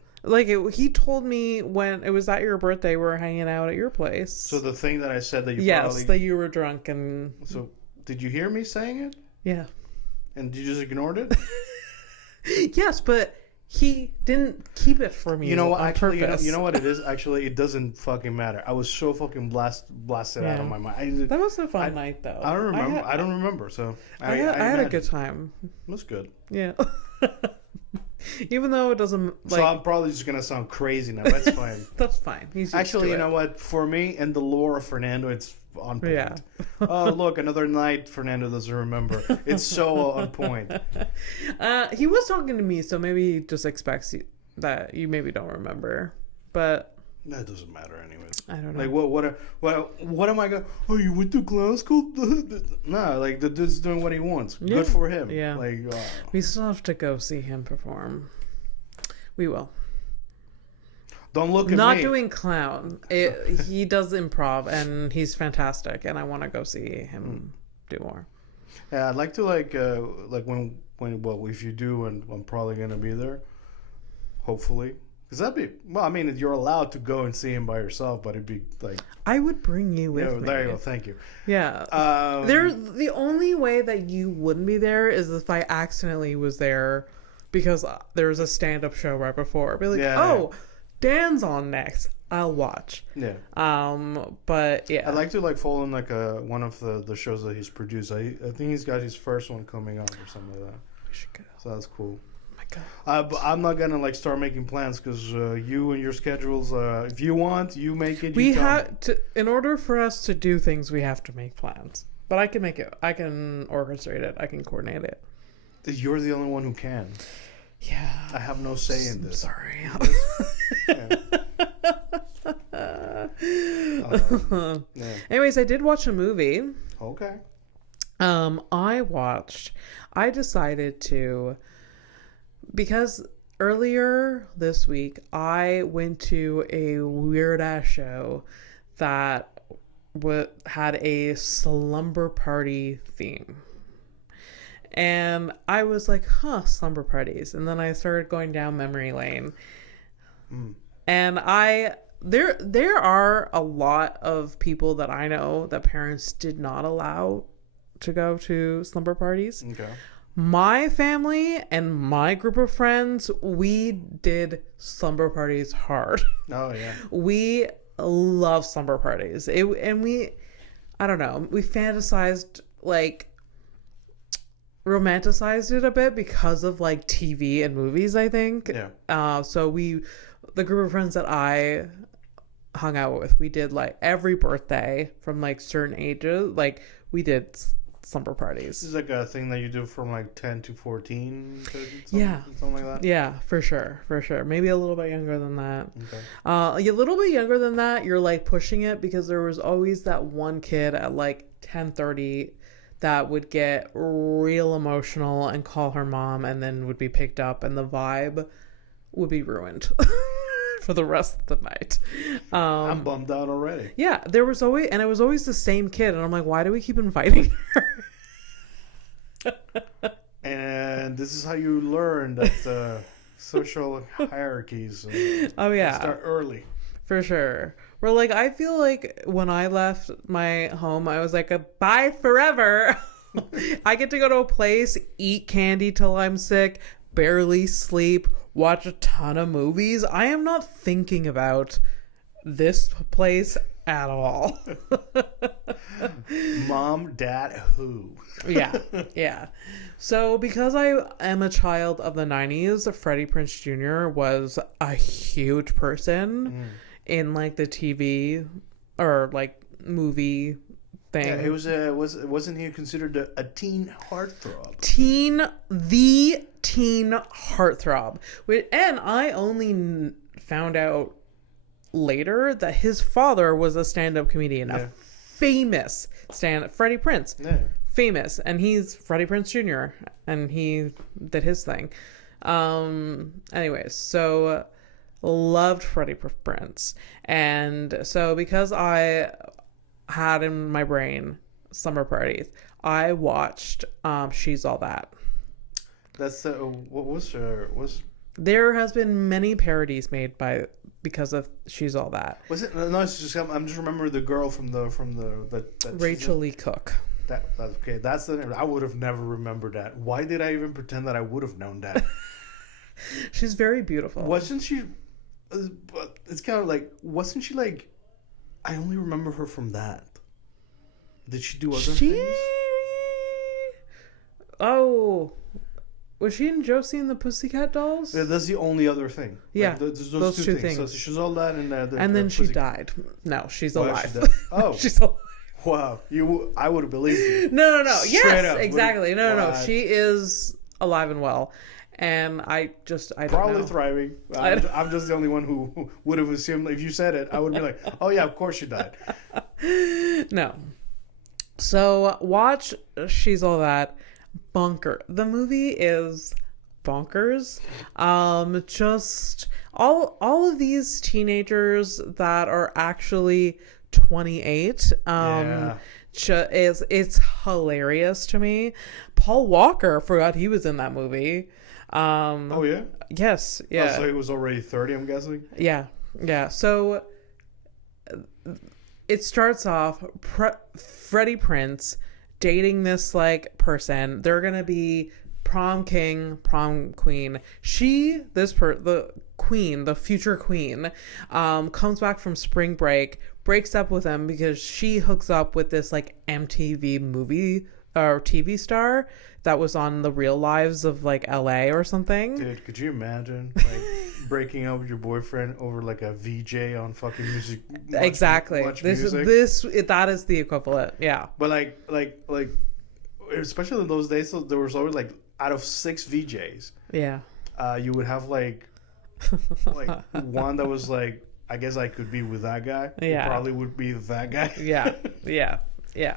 He told me when it was at your birthday, we were hanging out at your place. So the thing that I said that you that you were drunk and... So, did you hear me saying it? Yeah. And you just ignored it? Yes, but... He didn't keep it for me. You know what? Actually, purpose. You know what it is. Actually, it doesn't fucking matter. I was so fucking blasted out of my mind. That was a fun night, though. I don't remember. I don't remember. So I had a good time. It was good. Yeah. Even though it doesn't. So I'm probably just gonna sound crazy now. That's fine. That's fine. He's actually, you know what? For me and the lore of Fernando, it's on point. Yeah. Oh, look, another night Fernando doesn't remember. It's so on point. He was talking to me, so maybe he just expects that you maybe don't remember. But that doesn't matter anyways. I don't know. Like what am I going? Oh, you went to clown school? No, like the dude's doing what he wants. Yeah. Good for him. Yeah. We still have to go see him perform. We will. Don't look at Not me. doing clown. He does improv, and he's fantastic, and I want to go see him do more. Yeah, I'd like to when if you do, and I'm probably gonna be there, hopefully, because that'd be you're allowed to go and see him by yourself, but it'd be like I would bring you with me. There you go. Thank you. Yeah. The only way that you wouldn't be there is if I accidentally was there, because there was a stand-up show right before. I'd be like, Dan's on next. I'll watch. Yeah. But yeah. I'd like to follow in one of the shows that he's produced. I think he's got his first one coming up or something like that. We should go. So that's cool. Oh my God. But I'm not gonna start making plans because you and your schedules. If you want, you make it. We have to. In order for us to do things, we have to make plans. But I can make it. I can orchestrate it. I can coordinate it. You're the only one who can. Yeah. I have no say in this. I'm sorry. Yeah. Anyways, I did watch a movie. Okay. I decided to, because earlier this week I went to a weird ass show that had a slumber party theme. And I was like, slumber parties. And then I started going down memory lane. And there are a lot of people that I know that parents did not allow to go to slumber parties. Okay. my family and my group of friends, we did slumber parties hard. Oh yeah. We love slumber parties. I don't know, we fantasized, like, romanticized it a bit because of like TV and movies, I think. Yeah. So the group of friends that I hung out with, we did like every birthday from like certain ages, like we did slumber parties. This is like a thing that you do from like 10 to 14, something like that. Yeah, for sure. Maybe a little bit younger than that. Okay. A little bit younger than that, you're like pushing it, because there was always that one kid at like 10:30 that would get real emotional and call her mom, and then would be picked up, and the vibe would be ruined for the rest of the night. I'm bummed out already. Yeah, it was always the same kid, and I'm like, why do we keep inviting her? And this is how you learn that social hierarchies start early. For sure. Where, like, I feel like when I left my home, I was like, bye forever. I get to go to a place, eat candy till I'm sick, barely sleep, watch a ton of movies. I am not thinking about this place at all. Mom, dad, who? Yeah. So because I am a child of the 90s, Freddie Prinze Jr. was a huge person in like the TV or like movie thing. Yeah, he wasn't he considered a teen heartthrob? The teen heartthrob. And I only found out later that his father was a stand-up comedian, a famous Freddie Prinze. Yeah. Famous, and he's Freddy Prinze Jr. and he did his thing. Anyways, so loved Freddy Prinze, and so because I had in my brain summer parties, I watched She's All That. That's there has been many parodies made because of She's All That. Was it? No, it's just I'm just remembering the girl from the Rachel Lee Cook. That's okay. That's the name. I would have never remembered that. Why did I even pretend that I would have known that? She's very beautiful. Wasn't she? It's kind of like, wasn't she like? I only remember her from that. Did she do other things? Oh, was she in Josie and the Pussycat Dolls? Yeah, that's the only other thing. Yeah, like, those two things. So she's all that, and then she died. No, she's alive. She's alive. Wow, I would have believed you. No. Yes, exactly. No. She is alive and well, and I don't probably know. Thriving. I'm just the only one who would have assumed. If you said it, I would be like, oh yeah, of course she died. No. So watch She's All That. Bonker. The movie is bonkers. Just all of these teenagers that are actually 28. It's hilarious to me. Paul Walker, forgot he was in that movie. Oh yeah? Yes. Yeah. Oh, so he was already 30, I'm guessing? Yeah. So it starts off Freddie Prinze dating this like person. They're gonna be prom king, prom queen. The future queen, comes back from spring break, breaks up with him because she hooks up with this like MTV movie or TV star that was on The Real Lives of like LA or something. Dude, could you imagine like breaking up with your boyfriend over like a VJ on fucking music? Exactly. That is the equivalent. Yeah. But like especially in those days, so there was always like out of 6 VJs. Yeah. You would have like one that was like, I guess I could be with that guy. Yeah. It probably would be that guy. Yeah.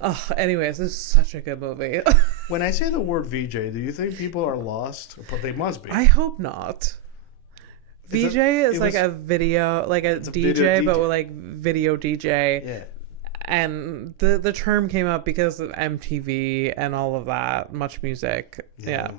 Oh, anyways, this is such a good movie. When I say the word VJ, do you think people are lost? But they must be. I hope not. VJ is like a video, like a DJ, but with like video DJ. Yeah. And the term came up because of MTV and all of that, Much Music. Yeah.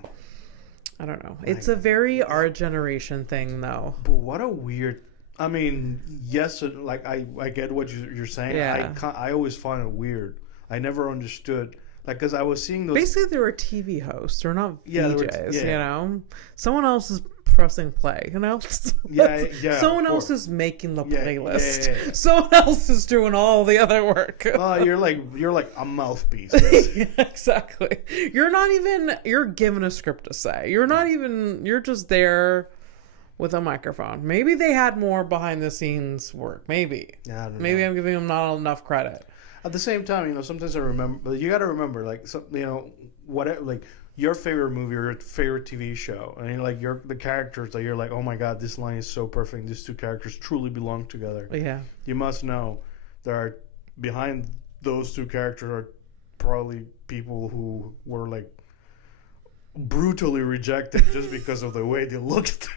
I don't know. It's a very our generation thing, though. But what a weird... I mean, yes, like I get what you're saying. Yeah. I always find it weird. I never understood Like, because I was seeing those. Basically, they were TV hosts. They're not VJs. You know, someone else is pressing play. You know, Someone else is making the playlist. Yeah. Someone else is doing all the other work. You're like a mouthpiece. Yeah, exactly. You're given a script to say. You're just there with a microphone. Maybe they had more behind the scenes work. Maybe. Yeah, I don't know. Maybe I'm giving them not enough credit. At the same time, you know, sometimes I remember, but you got to remember, like, you know, whatever, like, your favorite movie or your favorite TV show, and like the characters that you're like, oh my god, this line is so perfect. These two characters truly belong together. Yeah. You must know there are behind those two characters are probably people who were like brutally rejected just because of the way they looked.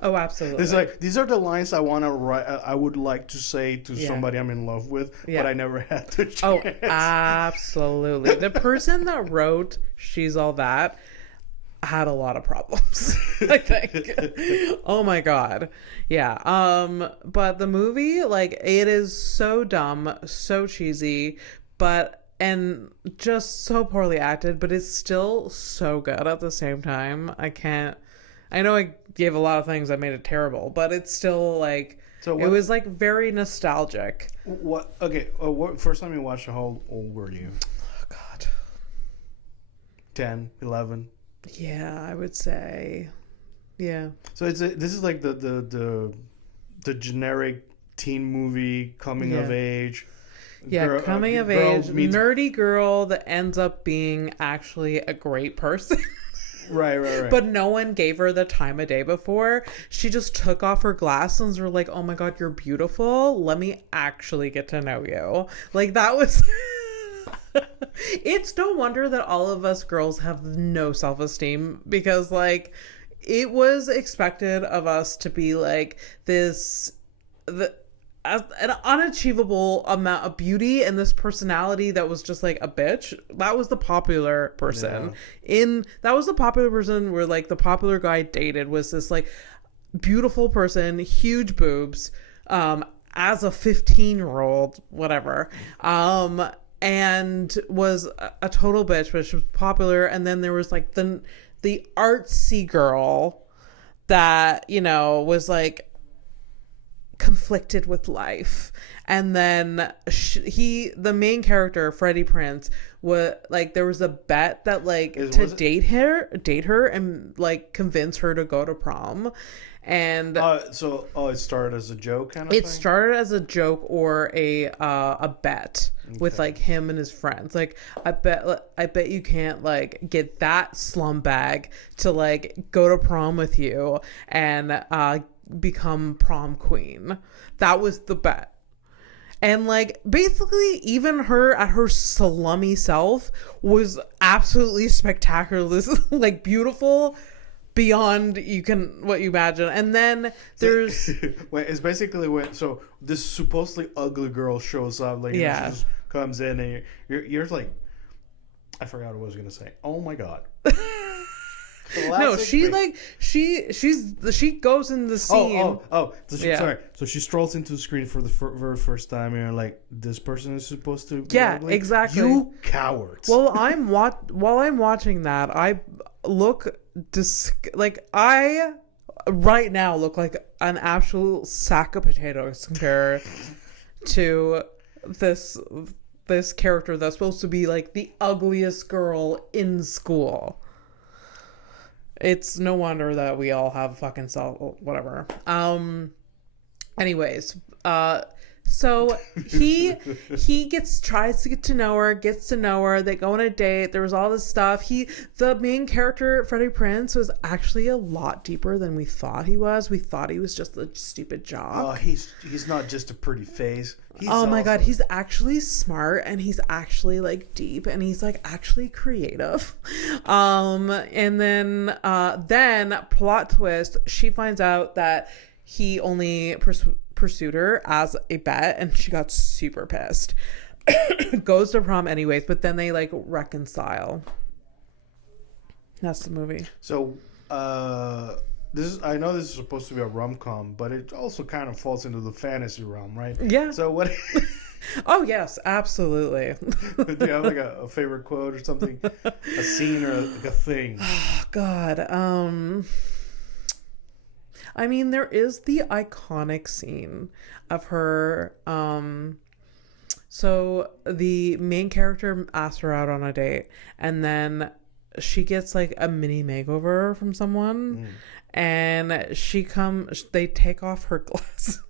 Oh, absolutely. It's like, these are the lines I want to write. I would like to say to somebody I'm in love with, but I never had the chance. Oh, absolutely. The person that wrote She's All That had a lot of problems, I think. Oh my god. Yeah. But the movie, like, it is so dumb, so cheesy, and just so poorly acted, but it's still so good at the same time. I know I gave a lot of things that made it terrible, but it's still like, it was like very nostalgic. What? Okay. First time you watched it, how old were you? Oh god. 10, 11. Yeah, I would say. Yeah. So this is like the generic teen movie coming of age. Yeah, coming of age, nerdy girl that ends up being actually a great person. Right. But no one gave her the time of day before. She just took off her glasses and were like, oh my god, you're beautiful. Let me actually get to know you. Like, that was... It's no wonder that all of us girls have no self-esteem, because, like, it was expected of us to be like an unachievable amount of beauty, and this personality that was just like a bitch. That was the popular person. That was the popular person where, like, the popular guy dated was this like beautiful person, huge boobs, as a 15-year-old, whatever, and was a total bitch, but she was popular. And then there was like the artsy girl that, you know, was like conflicted with life. And then the main character, Freddy Prinze, was like, there was a bet that like date her and like convince her to go to prom. And it started as a joke kind of thing? It started as a joke or a bet with like him and his friends. Like, I bet you can't like get that slum bag to like go to prom with you and become prom queen. That was the bet. And like, basically, even her at her slummy self was absolutely spectacular, like beautiful beyond what you imagine. And then there's it's basically when this supposedly ugly girl shows up, like, she just comes in and you're like, I forgot what I was gonna say. Oh my god. No, she like she goes in the scene. Sorry. So she strolls into the screen for the very first time, and you're like, this person is supposed to be ugly? Exactly. You cowards. Well, while I'm watching that, I look I right now look like an absolute sack of potatoes compared to this character that's supposed to be like the ugliest girl in school. It's no wonder that we all have fucking whatever. Anyways, so he tries to get to know her, gets to know her. They go on a date. There was all this stuff. The main character, Freddy Prinze, was actually a lot deeper than we thought he was. We thought he was just a stupid jock. Oh, he's not just a pretty face. My god, he's actually smart, and he's actually like deep, and he's like actually creative. And then plot twist, she finds out that he only pursued her as a bet, and she got super pissed. Goes to prom anyways, but then they like reconcile. That's the movie. So I know this is supposed to be a rom-com, but it also kind of falls into the fantasy realm, right? Yeah. So what Oh yes, absolutely. Do you have like a favorite quote or something, a scene or like a thing? Oh God. I mean, there is the iconic scene of her. So the main character asks her out on a date, and then she gets like a mini makeover from someone, and they take off her glasses.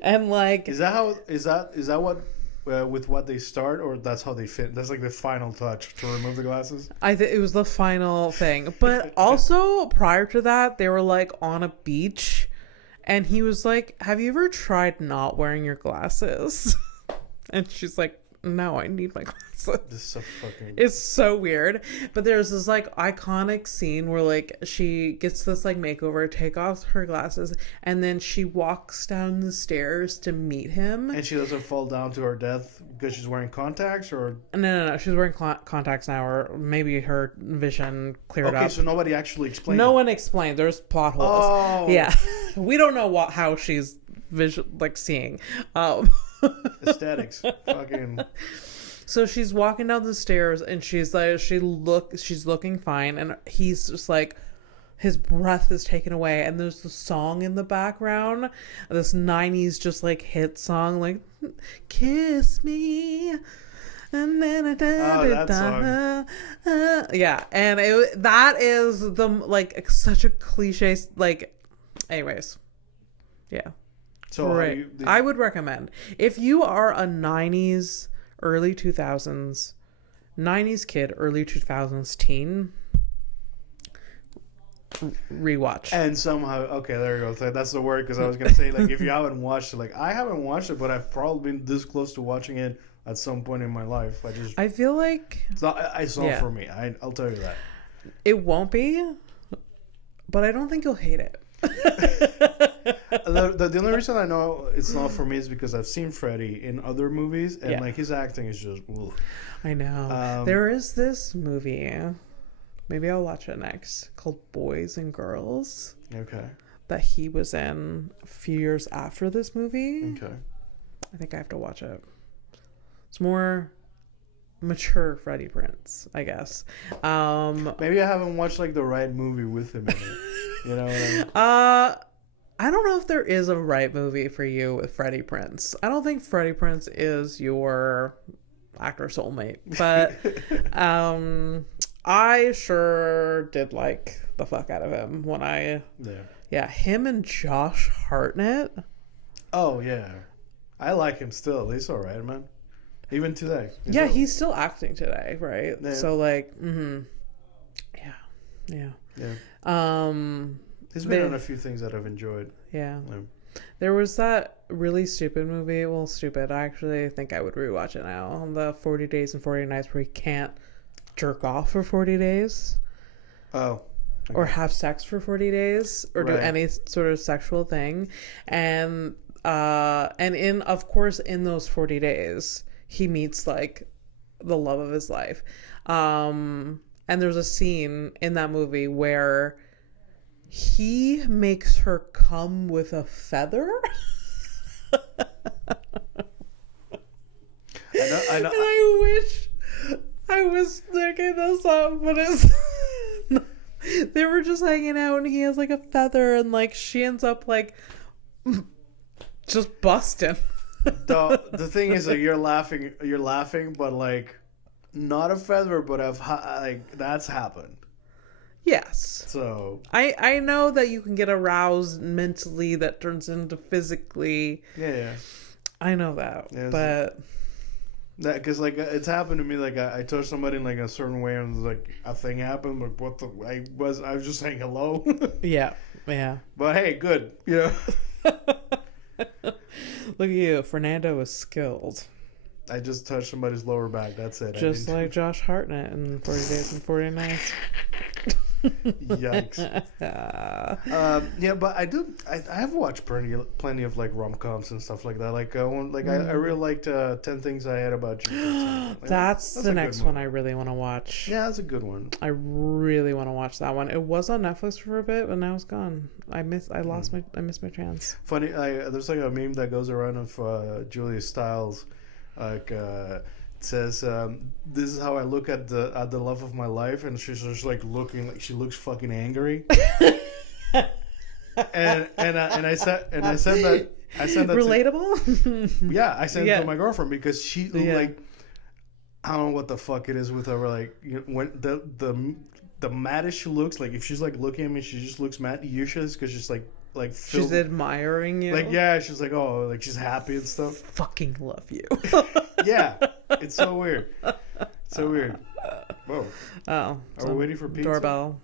And like, is that what with what they start, or that's how they fit? That's like the final touch to remove the glasses. I think it was the final thing, but also prior to that, they were like on a beach, and he was like, "Have you ever tried not wearing your glasses?" And she's like, "No, I need my glasses." This is so fucking... It's so weird. But there's this like iconic scene where like she gets this like makeover, take off her glasses, and then she walks down the stairs to meet him. And she doesn't fall down to her death because she's wearing contacts, or... No. She's wearing contacts now, or maybe her vision cleared up. Okay, so nobody actually explained No one explained. There's plot holes. Oh. Yeah. We don't know how she's seeing. Aesthetics. Fucking... So she's walking down the stairs, and she's like, she's looking fine, and he's just like, his breath is taken away, and there's the song in the background, this 90s just like hit song, like "Kiss Me," and then that song. Yeah, and that is the like such a cliche, like, anyways, yeah. So right. I would recommend, if you are a 90s, early 2000s, 90s kid, early 2000s teen, rewatch. And somehow, okay, there you go. That's the word, because I was going to say, like, if you haven't watched it, like, I haven't watched it, but I've probably been this close to watching it at some point in my life. I feel like... It's not for me. I'll tell you that. It won't be, but I don't think you'll hate it. The only reason I know it's not for me is because I've seen Freddy in other movies, and like his acting is just... Ugh. I know. There is this movie, maybe I'll watch it next, called Boys and Girls. Okay. That he was in a few years after this movie. Okay. I think I have to watch it. It's more mature Freddy Prinze, I guess. Maybe I haven't watched like the right movie with him in it. You know what I mean? I don't know if there is a right movie for you with Freddy Prinze. I don't think Freddy Prinze is your actor soulmate, but I sure did like the fuck out of him when him and Josh Hartnett. Oh yeah, I like him still. He's all right, man. Even today. He's still acting today, right? Yeah. So like, yeah. He's been on a few things that I've enjoyed. Yeah. There was that really stupid movie. Well, stupid. I actually think I would rewatch it now. The 40 Days and 40 Nights, where he can't jerk off for 40 days. Oh. Okay. Or have sex for 40 days, or do any sort of sexual thing. And of course, in those 40 days, he meets like the love of his life. And there's a scene in that movie where he makes her come with a feather. I know. And I wish I was looking this up, but it's they were just hanging out, and he has like a feather, and like she ends up like just busting. The thing is, like, you're laughing, but like not a feather, but that's happened. Yes. So I know that you can get aroused mentally that turns into physically. Yeah. I know that, but that, because like it's happened to me. Like I touched somebody in like a certain way, and like a thing happened. Like what the? I was just saying hello. Yeah. But hey, good. Yeah. Look at you, Fernando is skilled. I just touched somebody's lower back. That's it. Just like Josh Hartnett in 40 Days and 40 Nights. Yikes. Yeah, but I have watched plenty of like rom-coms and stuff like that. Like I really liked 10 Things I Hate About You. That's the next one I really want to watch. Yeah, that's a good one. I really want to watch that one. It was on Netflix for a bit, but now it's gone. I missed my chance. Funny, there's like a meme that goes around of Julia Stiles. like it says, "This is how I look at the love of my life," and she's just like looking like she looks fucking angry. and I said that relatable. Yeah, I sent it to my girlfriend because she like, I don't know what the fuck it is with her. Like, when the maddest she looks, like if she's like looking at me, she just looks mad. Usually it's because she's like she's admiring you. Like, yeah, she's like, oh, like she's happy and stuff. Fucking love you. Yeah, it's so weird. So weird. Whoa. Oh, are we waiting for pizza? Doorbell.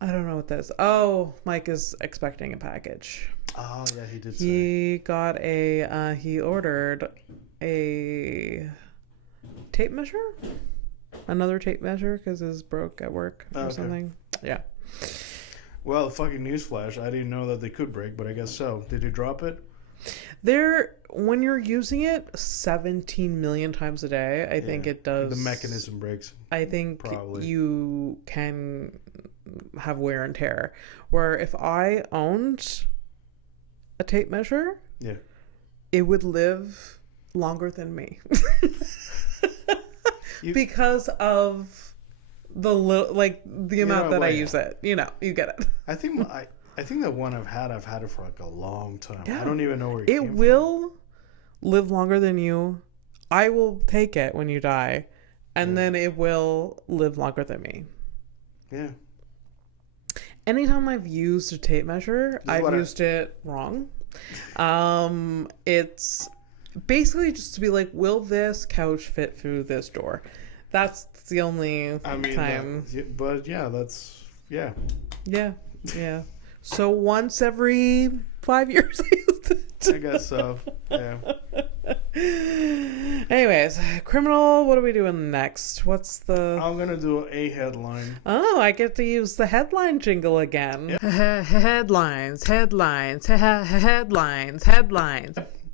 I don't know what that is. Oh, Mike is expecting a package. Oh yeah, he did. He got he ordered a tape measure, another tape measure because his broke at work or something. Yeah. Well, fucking newsflash! I didn't know that they could break, but I guess so. Did you drop it? When you're using it 17 million times a day, I think it does. The mechanism breaks. I think probably you can have wear and tear. Where if I owned a tape measure, it would live longer than me because of the amount that I use it. You get it. I think the one I've had it for like a long time. Yeah. I don't even know where it will live longer than you. I will take it when you die, and then it will live longer than me. Yeah. Anytime I've used a tape measure, I've used it wrong. It's basically just to be like, will this couch fit through this door? That's the only time. But yeah, that's Yeah. So once every 5 years, I guess so. Yeah. Anyways, criminal. What are we doing next? What's the? I'm gonna do a headline. Oh, I get to use the headline jingle again. Yep. Headlines.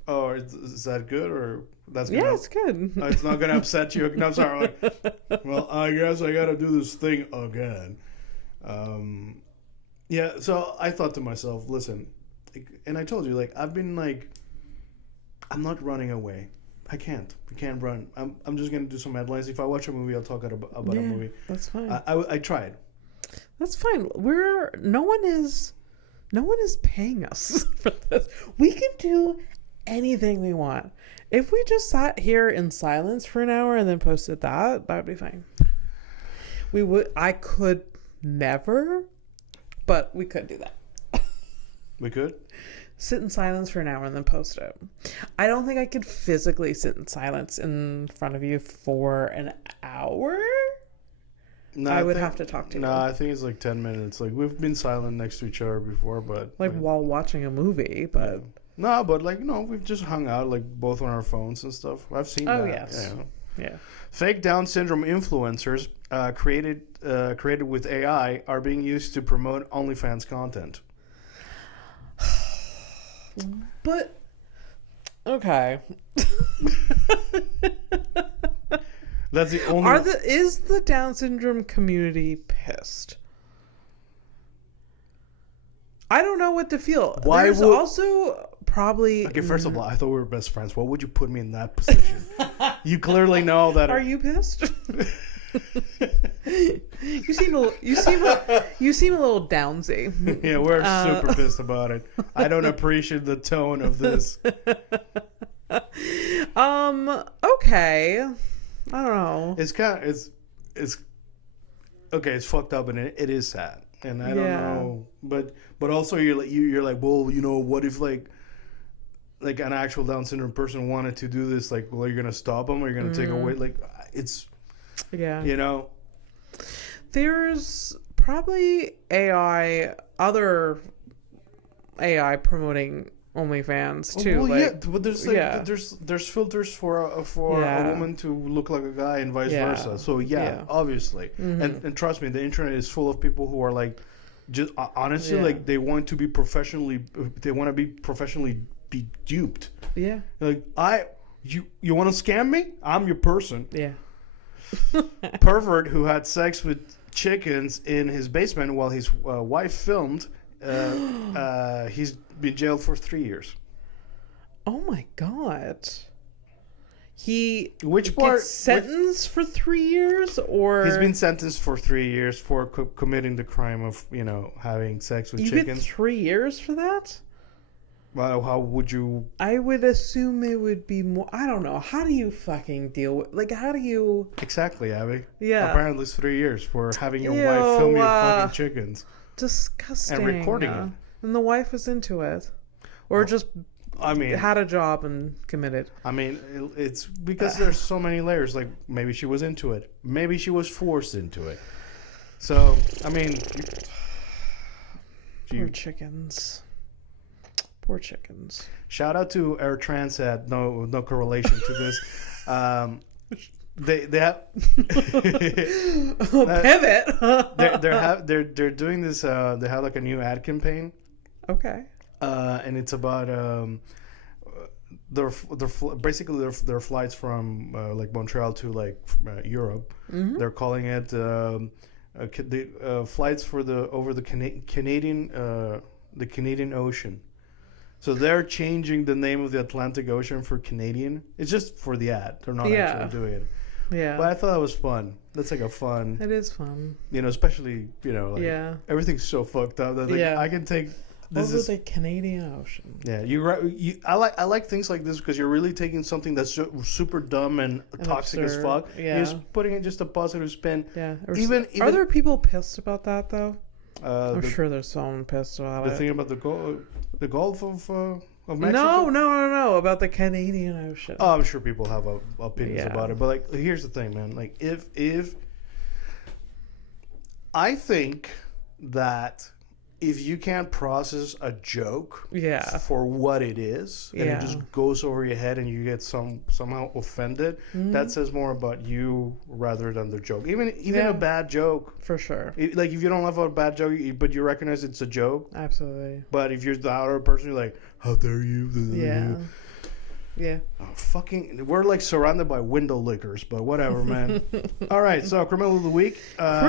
Oh, is that good or that's? It's good. It's not gonna upset you. No, I'm sorry. Well, I guess I gotta do this thing again. Yeah. So I thought to myself, listen, and I told you, like, I've been like, I'm not running away. I can't run. I'm just gonna do some headlines. If I watch a movie, I'll talk about a movie. That's fine. I tried. That's fine. No one is paying us for this. We can do anything we want. If we just sat here in silence for an hour and then posted that would be fine. I could never, but we could do that. We could? Sit in silence for an hour and then post it. I don't think I could physically sit in silence in front of you for an hour. No, I would have to talk to you. No, I think it's like 10 minutes. Like, we've been silent next to each other before, but... Like while watching a movie, but... Yeah. No, but like, we've just hung out, like, both on our phones and stuff. I've seen that. Oh, yes. Yeah. Fake Down syndrome influencers created with AI are being used to promote OnlyFans content. But okay. That's the only. Is the Down syndrome community pissed? I don't know what to feel. There's also probably. Okay, first of all, I thought we were best friends. Why would you put me in that position? You clearly know that. Are you pissed? You seem a little downsy. Yeah, we're super pissed about it. I don't appreciate the tone of this. Okay. I don't know. It's okay. It's fucked up and it is sad, and I don't know. But also you're like, well, what if like an actual Down syndrome person wanted to do this? Like, well, you're gonna stop them, or you're gonna take away? Like, it's. Yeah. There's probably other AI promoting OnlyFans too. But there's filters for a woman to look like a guy and vice versa. So obviously, and trust me, the internet is full of people who are like, just honestly, like they want to be professionally be duped. Yeah. Like you want to scam me? I'm your person. Yeah. Pervert who had sex with chickens in his basement while his wife filmed. He's been jailed for 3 years. Oh my god! gets sentenced for 3 years, or he's been sentenced for 3 years for committing the crime of having sex with chickens. You get 3 years for that? Well, how would you? I would assume it would be more. I don't know. How do you fucking deal with how do you? Exactly, Abby. Yeah. Apparently, it's 3 years for having your wife film you fucking chickens. Disgusting. And recording it. And the wife was into it, or just. Had a job and committed. It's because there's so many layers. Like, maybe she was into it. Maybe she was forced into it. So, Poor chickens. Poor chickens. Shout out to Air Transat. No correlation to this. They have pivot. They're doing this. They have like a new ad campaign. Okay. And it's about basically their flights from like Montreal to like Europe. Mm-hmm. They're calling it flights for over the Canadian Ocean. So they're changing the name of the Atlantic Ocean for Canadian. It's just for the ad. They're not actually doing it. Yeah. But I thought that was fun. That's like a fun. It is fun. Especially everything's so fucked up that I can take. Over the Canadian Ocean. Yeah, I like things like this because you're really taking something that's super dumb and toxic absurd. As fuck. Yeah. You're just putting in just a positive spin. Yeah. Even are there people pissed about that though? I'm sure there's someone pissed about it. The thing about the Gulf of Mexico. No. About the Canadian Ocean. Oh, I'm sure people have opinions about it, but like, here's the thing, man. Like, if I think that. If you can't process a joke for what it is, and it just goes over your head and you get somehow offended, that says more about you rather than the joke. Even a bad joke. For sure. Like, if you don't laugh at a bad joke, but you recognize it's a joke. Absolutely. But if you're the other person, you're like, how dare you? Yeah. Yeah. Oh, we're like surrounded by window lickers, but whatever, man. All right, so Criminal of the Week. All right.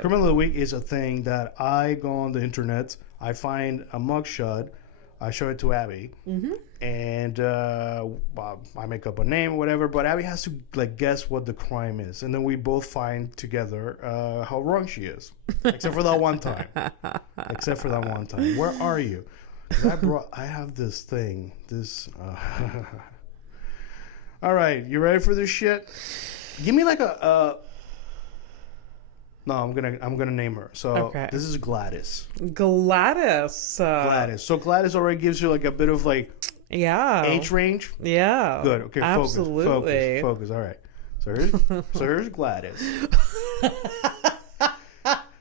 Criminal of the Week is a thing that I go on the internet, I find a mugshot, I show it to Abby, and I make up a name or whatever, but Abby has to like guess what the crime is, and then we both find together how wrong she is, except for that one time. Where are you? I have this thing. All right, you ready for this shit? Give me like a. No, I'm gonna name her. So This is Gladys. Gladys. So Gladys already gives you like a bit of like. Yeah. Age range. Yeah. Good. Okay. Absolutely. Focus. All right. So here's Gladys.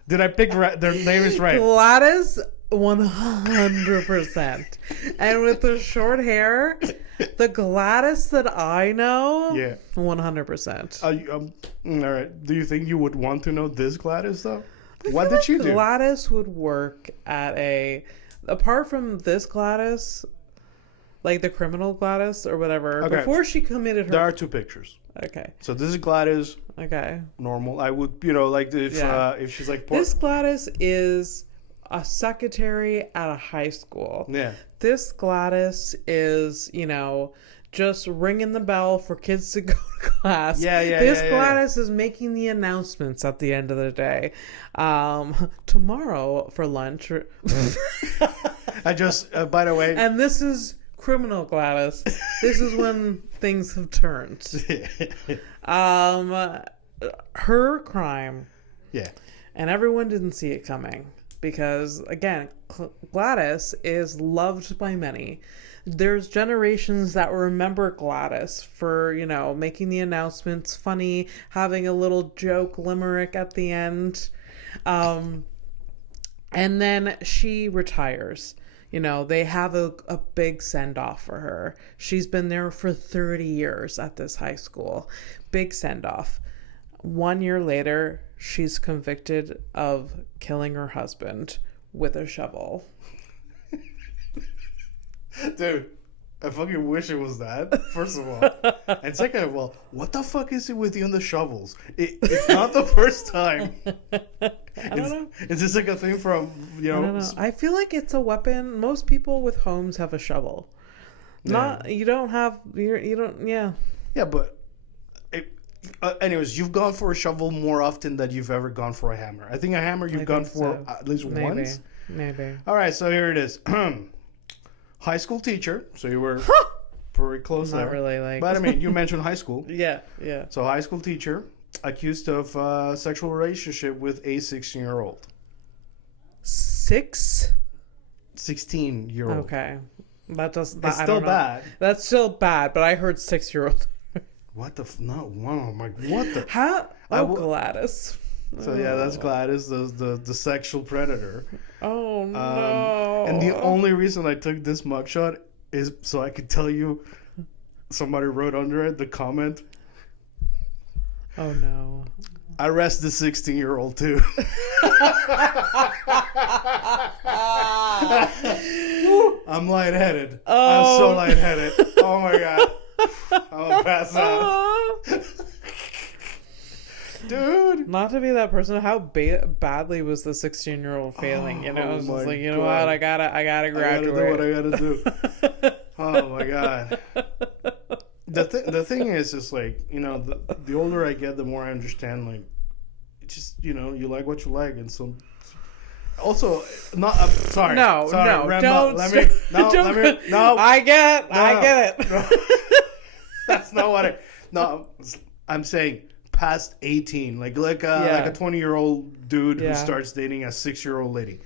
Did I pick their name is right? Gladys. 100%. And with the short hair, the Gladys that I know, 100%. All right. Do you think you would want to know this Gladys though? What did she do? Gladys would work at apart from this Gladys, like the criminal Gladys or whatever, before she committed her. There are two pictures. Okay. So this is Gladys. Okay. Normal. I would, like if she's like. This Gladys is a secretary at a high school. Yeah. This Gladys is, just ringing the bell for kids to go to class. This Gladys is making the announcements at the end of the day. Tomorrow for lunch. I just, by the way. And this is criminal Gladys. This is when things have turned. Her crime. Yeah. And everyone didn't see it coming. Because, again, Gladys is loved by many. There's generations that remember Gladys for, making the announcements funny, having a little joke limerick at the end. And then she retires. They have a big send-off for her. She's been there for 30 years at this high school. Big send-off. 1 year later, she's convicted of killing her husband with a shovel. Dude, I fucking wish it was that, first of all. And second of all, what the fuck is it with you and the shovels? It's not the first time. I don't know. Is this like a thing from, I don't know. I feel like it's a weapon. Most people with homes have a shovel. You don't have you don't yeah. Yeah, but anyways, you've gone for a shovel more often than you've ever gone for a hammer. I think a hammer you've gone for at least once. Maybe. All right, so here it is. High school teacher. So you were pretty close there. Not really like. But I mean, you mentioned high school. Yeah. So high school teacher accused of sexual relationship with a 16-year-old. 16-year-old. Okay. That's still bad. That's still bad, but I heard 6-year-old. What the? No, wow, what the? How? Gladys. So yeah, that's Gladys, the sexual predator. Oh no! And the only reason I took this mugshot is so I could tell you. Somebody wrote under it the comment. Oh no! Arrest the 16-year-old too. I'm lightheaded. I'm so lightheaded. Oh my god. I'm gonna pass out. Dude. Not to be that person, how badly was the 16-year-old failing? You know, I was just like, you know what? I gotta graduate. I gotta do what I gotta do. Oh my god. The thing is, it's like, you know, the older I get, the more I understand, like, it's just, you know, you like what you like, and so. Also, not sorry. No, Rambo, don't. Let me. I get it. No. That's not what I. No, I'm saying past 18, like a 20-year-old dude who starts dating a 6-year-old lady.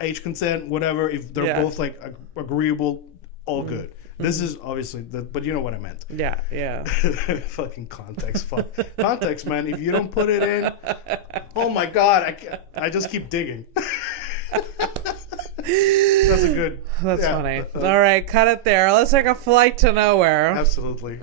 Age consent, whatever. If they're both like agreeable, all good. This is obviously, but you know what I meant. Yeah. Fucking context, context, man. If you don't put it in, oh my god, I just keep digging. That's good. That's funny. All right, cut it there. Let's take a flight to nowhere. Absolutely.